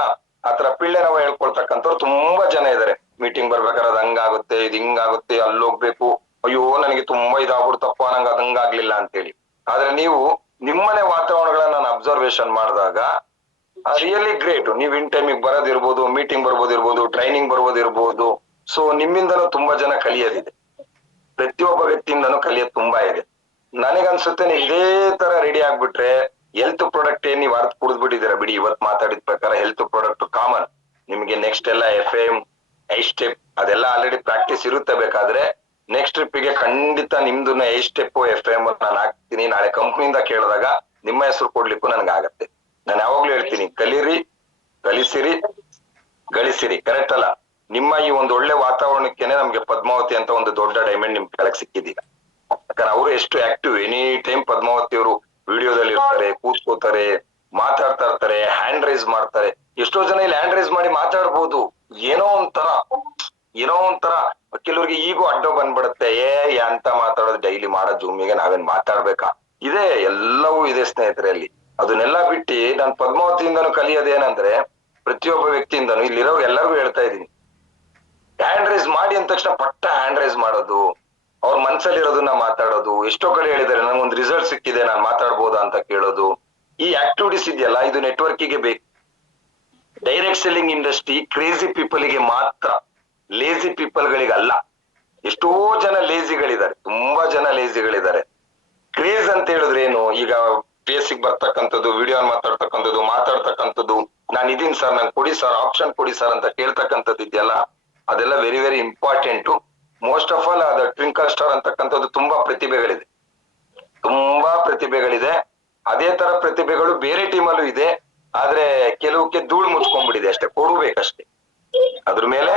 ಆತರ ಪಿಳ್ಳೆನವ ಹೇಳ್ಕೊಳ್ತಕ್ಕಂಥವ್ರು ತುಂಬಾ ಜನ ಇದಾರೆ. ಮೀಟಿಂಗ್ ಬರ್ಬೇಕಾದ್ರೆ ಅದ್ ಹಂಗಾಗುತ್ತೆ, ಇದ್ ಹಿಂಗಾಗುತ್ತೆ, ಅಲ್ಲಿ ಹೋಗ್ಬೇಕು, ಅಯ್ಯೋ ನನಗೆ ತುಂಬಾ ಇದಾಗ್ಬಿಡ್ತಪ್ಪ, ನಂಗೆ ಅದಂಗಾಗ್ಲಿಲ್ಲ ಅಂತೇಳಿ. ಆದ್ರೆ ನೀವು ನಿಮ್ಮನೆ ವಾತಾವರಣಗಳನ್ನ ನಾನು ಅಬ್ಸರ್ವೇಷನ್ ಮಾಡಿದಾಗ ರಿಯಲಿ ಗ್ರೇಟ್. ನೀವ್ ಇನ್ ಟೈಮಿಗೆ ಬರೋದಿರ್ಬೋದು, ಮೀಟಿಂಗ್ ಬರ್ಬೋದಿರ್ಬೋದು, ಟ್ರೈನಿಂಗ್ ಬರ್ಬೋದಿರ್ಬೋದು. ಸೊ ನಿಮ್ಮಿಂದನೂ ತುಂಬಾ ಜನ ಕಲಿಯೋದಿದೆ, ಪ್ರತಿಯೊಬ್ಬ ವ್ಯಕ್ತಿಯಿಂದನೂ ಕಲಿಯೋದು ತುಂಬಾ ಇದೆ. ನನಗನ್ಸುತ್ತೆ ನೀವು ಇದೇ ತರ ರೆಡಿ ಆಗ್ಬಿಟ್ರೆ ಹೆಲ್ತ್ ಪ್ರಾಡಕ್ಟ್ ಏನ್ ನೀವು ಅರ್ಥ ಕುಡಿದ್ಬಿಟ್ಟಿದ್ದೀರಾ ಬಿಡಿ. ಇವತ್ ಮಾತಾಡಿದ ಪ್ರಕಾರ ಹೆಲ್ತ್ ಪ್ರಾಡಕ್ಟ್ ಕಾಮನ್ ನಿಮ್ಗೆ. ನೆಕ್ಸ್ಟ್ ಎಲ್ಲ FM ಸ್ಟೆಪ್ ಅದೆಲ್ಲ ಆಲ್ರೆಡಿ ಪ್ರಾಕ್ಟೀಸ್ ಇರುತ್ತೆ. ಬೇಕಾದ್ರೆ ನೆಕ್ಸ್ಟ್ ಟ್ರಿಪ್ ಗೆ ಖಂಡಿತ ನಿಮ್ದನ್ನ ಸ್ಟೆಪ್ FM ನಾನು ಹಾಕ್ತೀನಿ. ನಾಳೆ ಕಂಪ್ನಿಯಿಂದ ಕೇಳಿದಾಗ ನಿಮ್ಮ ಹೆಸರು ಕೊಡ್ಲಿಕ್ಕೂ ನನ್ಗಾಗತ್ತೆ. ನಾನು ಯಾವಾಗ್ಲೂ ಹೇಳ್ತೀನಿ, ಕಲೀರಿ, ಕಲಿಸಿರಿ, ಗಳಿಸಿರಿ. ಕರೆಕ್ಟ್ ಅಲ್ಲ? ನಿಮ್ಮ ಈ ಒಂದು ಒಳ್ಳೆ ವಾತಾವರಣಕ್ಕೇನೆ ನಮ್ಗೆ ಪದ್ಮಾವತಿ ಅಂತ ಒಂದು ದೊಡ್ಡ ಡೈಮಂಡ್ ನಿಮ್ ಕೆಳಗೆ ಸಿಕ್ಕಿದ್ದೀಗ. ಯಾಕಂದ್ರೆ ಅವರು ಎಷ್ಟು ಆಕ್ಟಿವ್, ಎನಿ ಟೈಮ್ ಪದ್ಮಾವತಿ ಅವರು ವಿಡಿಯೋದಲ್ಲಿ ಇರ್ತಾರೆ, ಕೂತ್ಕೋತಾರೆ, ಮಾತಾಡ್ತಾ ಇರ್ತಾರೆ, ಹ್ಯಾಂಡ್ ರೈಸ್ ಮಾಡ್ತಾರೆ. ಎಷ್ಟೋ ಜನ ಇಲ್ಲಿ ಹ್ಯಾಂಡ್ ರೈಸ್ ಮಾಡಿ ಮಾತಾಡ್ಬೋದು, ಏನೋ ಒಂಥರ ಕೆಲವ್ರಿಗೆ ಈಗೂ ಅಡ್ಡ ಬಂದ್ಬಿಡುತ್ತೆ. ಅಂತ ಮಾತಾಡೋದು, ಡೈಲಿ ಮಾಡೋ ಜೂಮಿಗೆ ನಾವೇನ್ ಮಾತಾಡ್ಬೇಕಾ? ಇದೆ, ಎಲ್ಲವೂ ಇದೆ ಸ್ನೇಹಿತರೆ ಅಲ್ಲಿ. ಅದನ್ನೆಲ್ಲ ಬಿಟ್ಟು ನಾನು ಪದ್ಮಾವತಿಯಿಂದನೂ ಕಲಿಯೋದೇನಂದ್ರೆ, ಪ್ರತಿಯೊಬ್ಬ ವ್ಯಕ್ತಿಯಿಂದನೂ ಇಲ್ಲಿರೋ ಎಲ್ಲರಿಗೂ ಹೇಳ್ತಾ ಇದೀನಿ, ಹ್ಯಾಂಡ್ ರೈಸ್ ಮಾಡಿ ಅಂದ ತಕ್ಷಣ ಪಟ್ಟ ಹ್ಯಾಂಡ್ ರೈಸ್ ಮಾಡೋದು, ಅವ್ರ ಮನ್ಸಲ್ಲಿ ಇರೋದನ್ನ ಮಾತಾಡೋದು. ಎಷ್ಟೋ ಕಡೆ ಹೇಳಿದ್ದಾರೆ ನಂಗೊಂದು ರಿಸಲ್ಟ್ ಸಿಕ್ಕಿದೆ, ನಾನ್ ಮಾತಾಡ್ಬೋದಾ ಅಂತ ಕೇಳೋದು. ಈ ಆಕ್ಟಿವಿಟೀಸ್ ಇದೆಯಲ್ಲ, ಇದು ನೆಟ್ವರ್ಕಿಗೆ ಬೇಕು. ಡೈರೆಕ್ಟ್ ಸೆಲ್ಲಿಂಗ್ ಇಂಡಸ್ಟ್ರಿ ಕ್ರೇಜಿ ಪೀಪಲ್ಗೆ ಮಾತ್ರ, ಲೇಜಿ ಪೀಪಲ್ ಗಳಿಗಲ್ಲ. ಎಷ್ಟೋ ಜನ ಲೇಜಿಗಳಿದ್ದಾರೆ, ತುಂಬಾ ಜನ ಲೇಜಿಗಳಿದ್ದಾರೆ. ಕ್ರೇಜ್ ಅಂತ ಹೇಳಿದ್ರೆ ಏನು? ಈಗ ಫೇಸಿಗೆ ಬರ್ತಕ್ಕಂಥದ್ದು, ವಿಡಿಯೋ ಮಾತಾಡ್ತಕ್ಕಂಥದ್ದು, ನಾನು ಇದೀನಿ ಸರ್, ನಂಗೆ ಕೊಡಿ ಸರ್, ಆಪ್ಷನ್ ಕೊಡಿ ಸರ್ ಅಂತ ಕೇಳ್ತಕ್ಕಂಥದ್ದು ಇದೆಯಲ್ಲ, ಅದೆಲ್ಲ very very important. Most of all ಅದು ಟ್ವಿಂಕಲ್ ಸ್ಟಾರ್ ಅಂತಕ್ಕಂಥದ್ದು ತುಂಬಾ ಪ್ರತಿಭೆಗಳಿದೆ. ಅದೇ ತರ ಪ್ರತಿಭೆಗಳು ಬೇರೆ ಟೀಮಲ್ಲೂ ಇದೆ. ಆದ್ರೆ ಕೆಲವಕ್ಕೆ ಧೂಳು ಮುಚ್ಕೊಂಡ್ಬಿಟ್ಟಿದೆ ಅಷ್ಟೇ, ಕೊಡ್ಬೇಕಷ್ಟೇ, ಅದ್ರ ಮೇಲೆ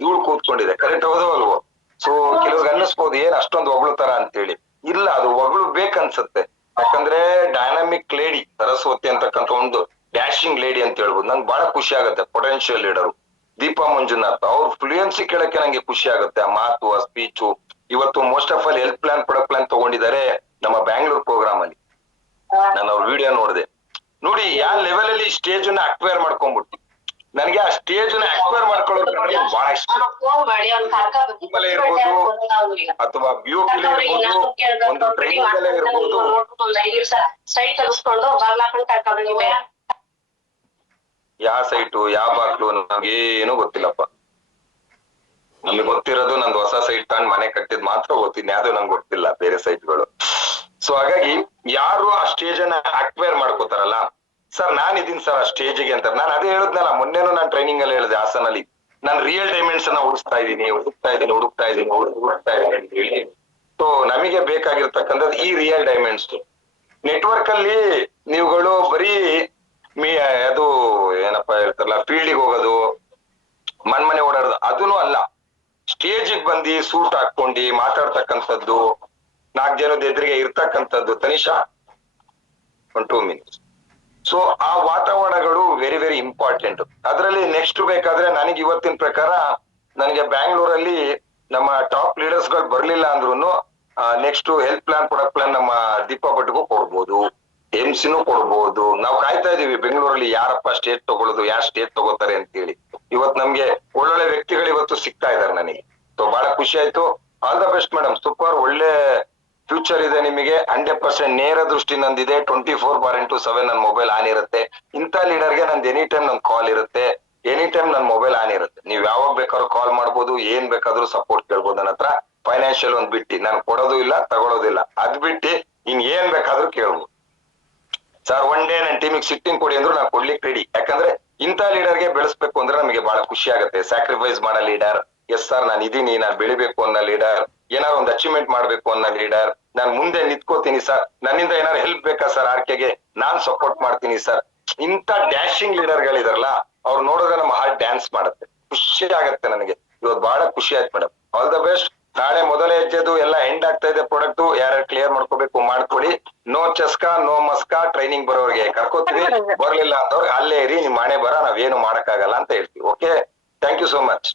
ಧೂಳು ಕೂತ್ಕೊಂಡಿದೆ. ಕರೆಕ್ಟ್ ಹೌದೋ ಅಲ್ವೋ? ಸೊ ಕೆಲವ್ರಿಗೆ ಅನ್ನಿಸ್ಬೋದು ಏನ್ ಅಷ್ಟೊಂದು ಹೊಗಳು ತರ ಅಂತೇಳಿ. ಇಲ್ಲ, ಅದು ಹೊಗಳು ಬೇಕನ್ಸತ್ತೆ. ಯಾಕಂದ್ರೆ ಡೈನಾಮಿಕ್ ಲೇಡಿ ಸರಸ್ವತಿ ಅಂತಕ್ಕಂಥ ಒಂದು ಡ್ಯಾಶಿಂಗ್ ಲೇಡಿ ಅಂತ ಹೇಳ್ಬೋದು. ನಂಗೆ ಬಹಳ ಖುಷಿ ಆಗುತ್ತೆ. ಪೊಟೆನ್ಶಿಯಲ್ ಲೀಡರು ದೀಪಾ ಮಂಜುನಾಥ್ ಅವ್ರ ಫ್ಲೂಯೆನ್ಸಿ ಕೇಳಕ್ಕೆ ನಂಗೆ ಖುಷಿ ಆಗುತ್ತೆ, ಆ ಮಾತು, ಆ ಸ್ಪೀಚು. ಇವತ್ತು most of all health plan, product plan ತಗೊಂಡಿದ್ದಾರೆ ನಮ್ಮ ಬ್ಯಾಂಗ್ಳೂರ್ ಪ್ರೋಗ್ರಾಮ್ ಅಲ್ಲಿ. ನಾನು ಅವ್ರ ವಿಡಿಯೋ ನೋಡಿದೆ. ನೋಡಿ ಯಾವ ಲೆವೆಲ್ ಅಲ್ಲಿ ಸ್ಟೇಜ್ ನ ಅಕ್ವೈರ್ ಮಾಡ್ಕೊಂಡ್ಬಿಟ್ಟು, ನನಗೆ ಆ ಸ್ಟೇಜ್ ನ ಅಕ್ವೈರ್ ಮಾಡ್ಕೊಳ್ಳೋದು ಬಹಳ ಇಷ್ಟ. ಇರ್ಬೋದು ಅಥವಾ BOP ಇರ್ಬೋದು, ಒಂದು ಟ್ರೈನಿಂಗ್ ಅಲ್ಲೇ ಇರ್ಬೋದು. ಯಾವ ಸೈಟು ಯಾವ ಬಾಕ್ಲು ನಮ್ಗೆ ಏನು ಗೊತ್ತಿಲ್ಲಪ್ಪ. ನಮ್ಗೆ ಗೊತ್ತಿರೋದು ನಂದು ಹೊಸ ಸೈಟ್ ತಗೊಂಡ್ ಮನೆ ಕಟ್ಟಿದ್ ಮಾತ್ರ ಓದ್ತೀನಿ, ಯಾವ್ದು ನಂಗೆ ಗೊತ್ತಿಲ್ಲ ಬೇರೆ ಸೈಟ್ಗಳು. ಸೊ ಹಾಗಾಗಿ ಯಾರು ಆ ಸ್ಟೇಜ್ ಅನ್ನ ಅಕ್ವೈರ್ ಮಾಡ್ಕೋತಾರಲ್ಲ, ಸರ್ ನಾನ್ ಇದೀನಿ ಸರ್ ಆ ಸ್ಟೇಜಿಗೆ ಅಂತ. ನಾನು ಅದೇ ಹೇಳುದ್ನಲ್ಲ ಮೊನ್ನೆನು ನಾನು ಟ್ರೈನಿಂಗ್ ಅಲ್ಲಿ ಹೇಳಿದೆ ಹಾಸನಲ್ಲಿ, ನಾನು ರಿಯಲ್ ಡೈಮೆಂಡ್ಸ್ ಅನ್ನ ಹುಡುಕ್ತಾ ಇದೀನಿ ಅಂತ ಹೇಳಿ. ಸೊ ನಮಗೆ ಬೇಕಾಗಿರ್ತಕ್ಕಂಥದ್ದು ಈ ರಿಯಲ್ ಡೈಮೆಂಡ್ಸ್. ನೆಟ್ವರ್ಕ್ ಅಲ್ಲಿ ನೀವುಗಳು ಬರೀ ಅದು ಏನಪ್ಪಾ ಹೇಳ್ತಾರಲ್ಲ ಫೀಲ್ಡಿಗೆ ಹೋಗೋದು, ಮನೆ ಓಡಾಡೋದು ಅದೂ ಅಲ್ಲ. ಸ್ಟೇಜಿಗೆ ಬಂದು ಸೂಟ್ ಹಾಕೊಂಡು ಮಾತಾಡ್ತಕ್ಕಂಥದ್ದು, 4 ಜನದ ಎದುರಿಗೆ ಇರ್ತಕ್ಕಂಥದ್ದು. ತನಿಷಾ 2 minutes. ಸೊ ಆ ವಾತಾವರಣಗಳು ವೆರಿ ವೆರಿ ಇಂಪಾರ್ಟೆಂಟ್. ಅದರಲ್ಲಿ ನೆಕ್ಸ್ಟ್ ಬೇಕಾದ್ರೆ ನನಗೆ ಇವತ್ತಿನ ಪ್ರಕಾರ ನನಗೆ ಬ್ಯಾಂಗ್ಳೂರಲ್ಲಿ ನಮ್ಮ ಟಾಪ್ ಲೀಡರ್ಸ್ ಗಳು ಬರ್ಲಿಲ್ಲ ಅಂದ್ರೂ next health plan product plan ನಮ್ಮ ದೀಪಾ ಭಟ್ಗೂ ಕೊಡ್ಬೋದು, ಎಂಸಿನೂ ಕೊಡ್ಬೋದು. ನಾವು ಕಾಯ್ತಾ ಇದೀವಿ ಬೆಂಗಳೂರಲ್ಲಿ ಯಾರಪ್ಪ ಸ್ಟೇಟ್ ತಗೊಳ್ಳೋದು, ಯಾರು ಸ್ಟೇಟ್ ತಗೋತಾರೆ ಅಂತ ಹೇಳಿ. ಇವತ್ತು ನಮ್ಗೆ ಒಳ್ಳೊಳ್ಳೆ ವ್ಯಕ್ತಿಗಳು ಇವತ್ತು ಸಿಗ್ತಾ ಇದಾರೆ ನನಗೆ. ಸೊ ಬಹಳ ಖುಷಿ ಆಯ್ತು. All the best madam, super, ಒಳ್ಳೆ ಫ್ಯೂಚರ್ ಇದೆ ನಿಮಗೆ. 100% ನೇರ ದೃಷ್ಟಿ ನಂದಿದೆ. 24/7 ನನ್ನ ಮೊಬೈಲ್ ಆನ್ ಇರುತ್ತೆ. ಇಂಥ ಲೀಡರ್ಗೆ ನಂದು ಎನಿ ಟೈಮ್ ನನ್ ಕಾಲ್ ಇರುತ್ತೆ, ಎನಿ ಟೈಮ್ ನನ್ ಮೊಬೈಲ್ ಆನ್ ಇರುತ್ತೆ. ನೀವ್ ಯಾವಾಗ ಬೇಕಾದ್ರೂ ಕಾಲ್ ಮಾಡ್ಬೋದು, ಏನ್ ಬೇಕಾದ್ರೂ ಸಪೋರ್ಟ್ ಕೇಳ್ಬೋದು ನನ್ನ ಹತ್ರ. ಫೈನಾನ್ಷಿಯಲ್ ಒಂದ್ ಬಿಟ್ಟು ನಾನು ಕೊಡೋದು ಇಲ್ಲ ತಗೊಳೋದಿಲ್ಲ, ಅದ್ ಬಿಟ್ಟು ಇನ್ ಏನ್ ಬೇಕಾದ್ರೂ ಕೇಳ್ಬೋದು. ಸರ್ ಒನ್ ಡೇ ನನ್ನ ಟೀಮಿಗೆ ಸಿಟ್ಟಿಂಗ್ ಕೊಡಿ ಅಂದ್ರು ನಾನು ಕೊಡ್ಲಿಕ್ಕೆ ರೆಡಿ. ಯಾಕಂದ್ರೆ ಇಂಥ ಲೀಡರ್ಗೆ ಬೆಳೆಸ್ಬೇಕು ಅಂದ್ರೆ ನಮಗೆ ಬಹಳ ಖುಷಿ ಆಗುತ್ತೆ. ಸ್ಯಾಕ್ರಿಫೈಸ್ ಮಾಡೋ ಲೀಡರ್, ಎಸ್ ಸರ್ ನಾನು ಇದೀನಿ, ನಾನು ಬೆಳಿಬೇಕು ಅನ್ನೋ ಲೀಡರ್, ಏನಾದ್ರು ಒಂದು ಅಚೀವ್ಮೆಂಟ್ ಮಾಡ್ಬೇಕು ಅನ್ನೋ ಲೀಡರ್, ನಾನು ಮುಂದೆ ನಿಂತ್ಕೋತೀನಿ ಸರ್, ನನ್ನಿಂದ ಏನಾದ್ರು ಹೆಲ್ಪ್ ಬೇಕಾ ಸರ್ ಆರ್ಕೆಗೆ ನಾನ್ ಸಪೋರ್ಟ್ ಮಾಡ್ತೀನಿ ಸರ್. ಇಂಥ ಡ್ಯಾಶಿಂಗ್ ಲೀಡರ್ ಗಳಿದಾರಲ್ಲ, ಅವ್ರು ನೋಡಿದ್ರೆ ನಮ್ಮ ಹಾರ್ಟ್ ಡ್ಯಾನ್ಸ್ ಮಾಡುತ್ತೆ, ಖುಷಿ ಆಗತ್ತೆ ನನಗೆ. ಇವತ್ತು ಬಹಳ ಖುಷಿ ಆಯ್ತು ಮೇಡಮ್. All the best. ನಾಳೆ ಮೊದಲೇ ಹೆಜ್ಜೆದು ಎಲ್ಲ ಎಂಡ್ ಆಗ್ತಾ ಇದೆ ಪ್ರಾಡಕ್ಟ್. ಯಾರ್ಯಾರು ಕ್ಲಿಯರ್ ಮಾಡ್ಕೋಬೇಕು ಮಾಡ್ಕೊಡಿ. ನೋ ಚಸ್ಕಾ ನೋ ಮಸ್ಕಾ. ಟ್ರೈನಿಂಗ್ ಬರೋರಿಗೆ ಕರ್ಕೋತೀವಿ, ಬರ್ಲಿಲ್ಲ ಅಂದವ್ರಿಗೆ ಅಲ್ಲೇ ಇರಿ, ನಿಮ್ ಮನೆ ಬರ ನಾವೇನು ಮಾಡಕ್ಕಾಗಲ್ಲ ಅಂತ ಹೇಳ್ತೀವಿ. Okay, thank you so much.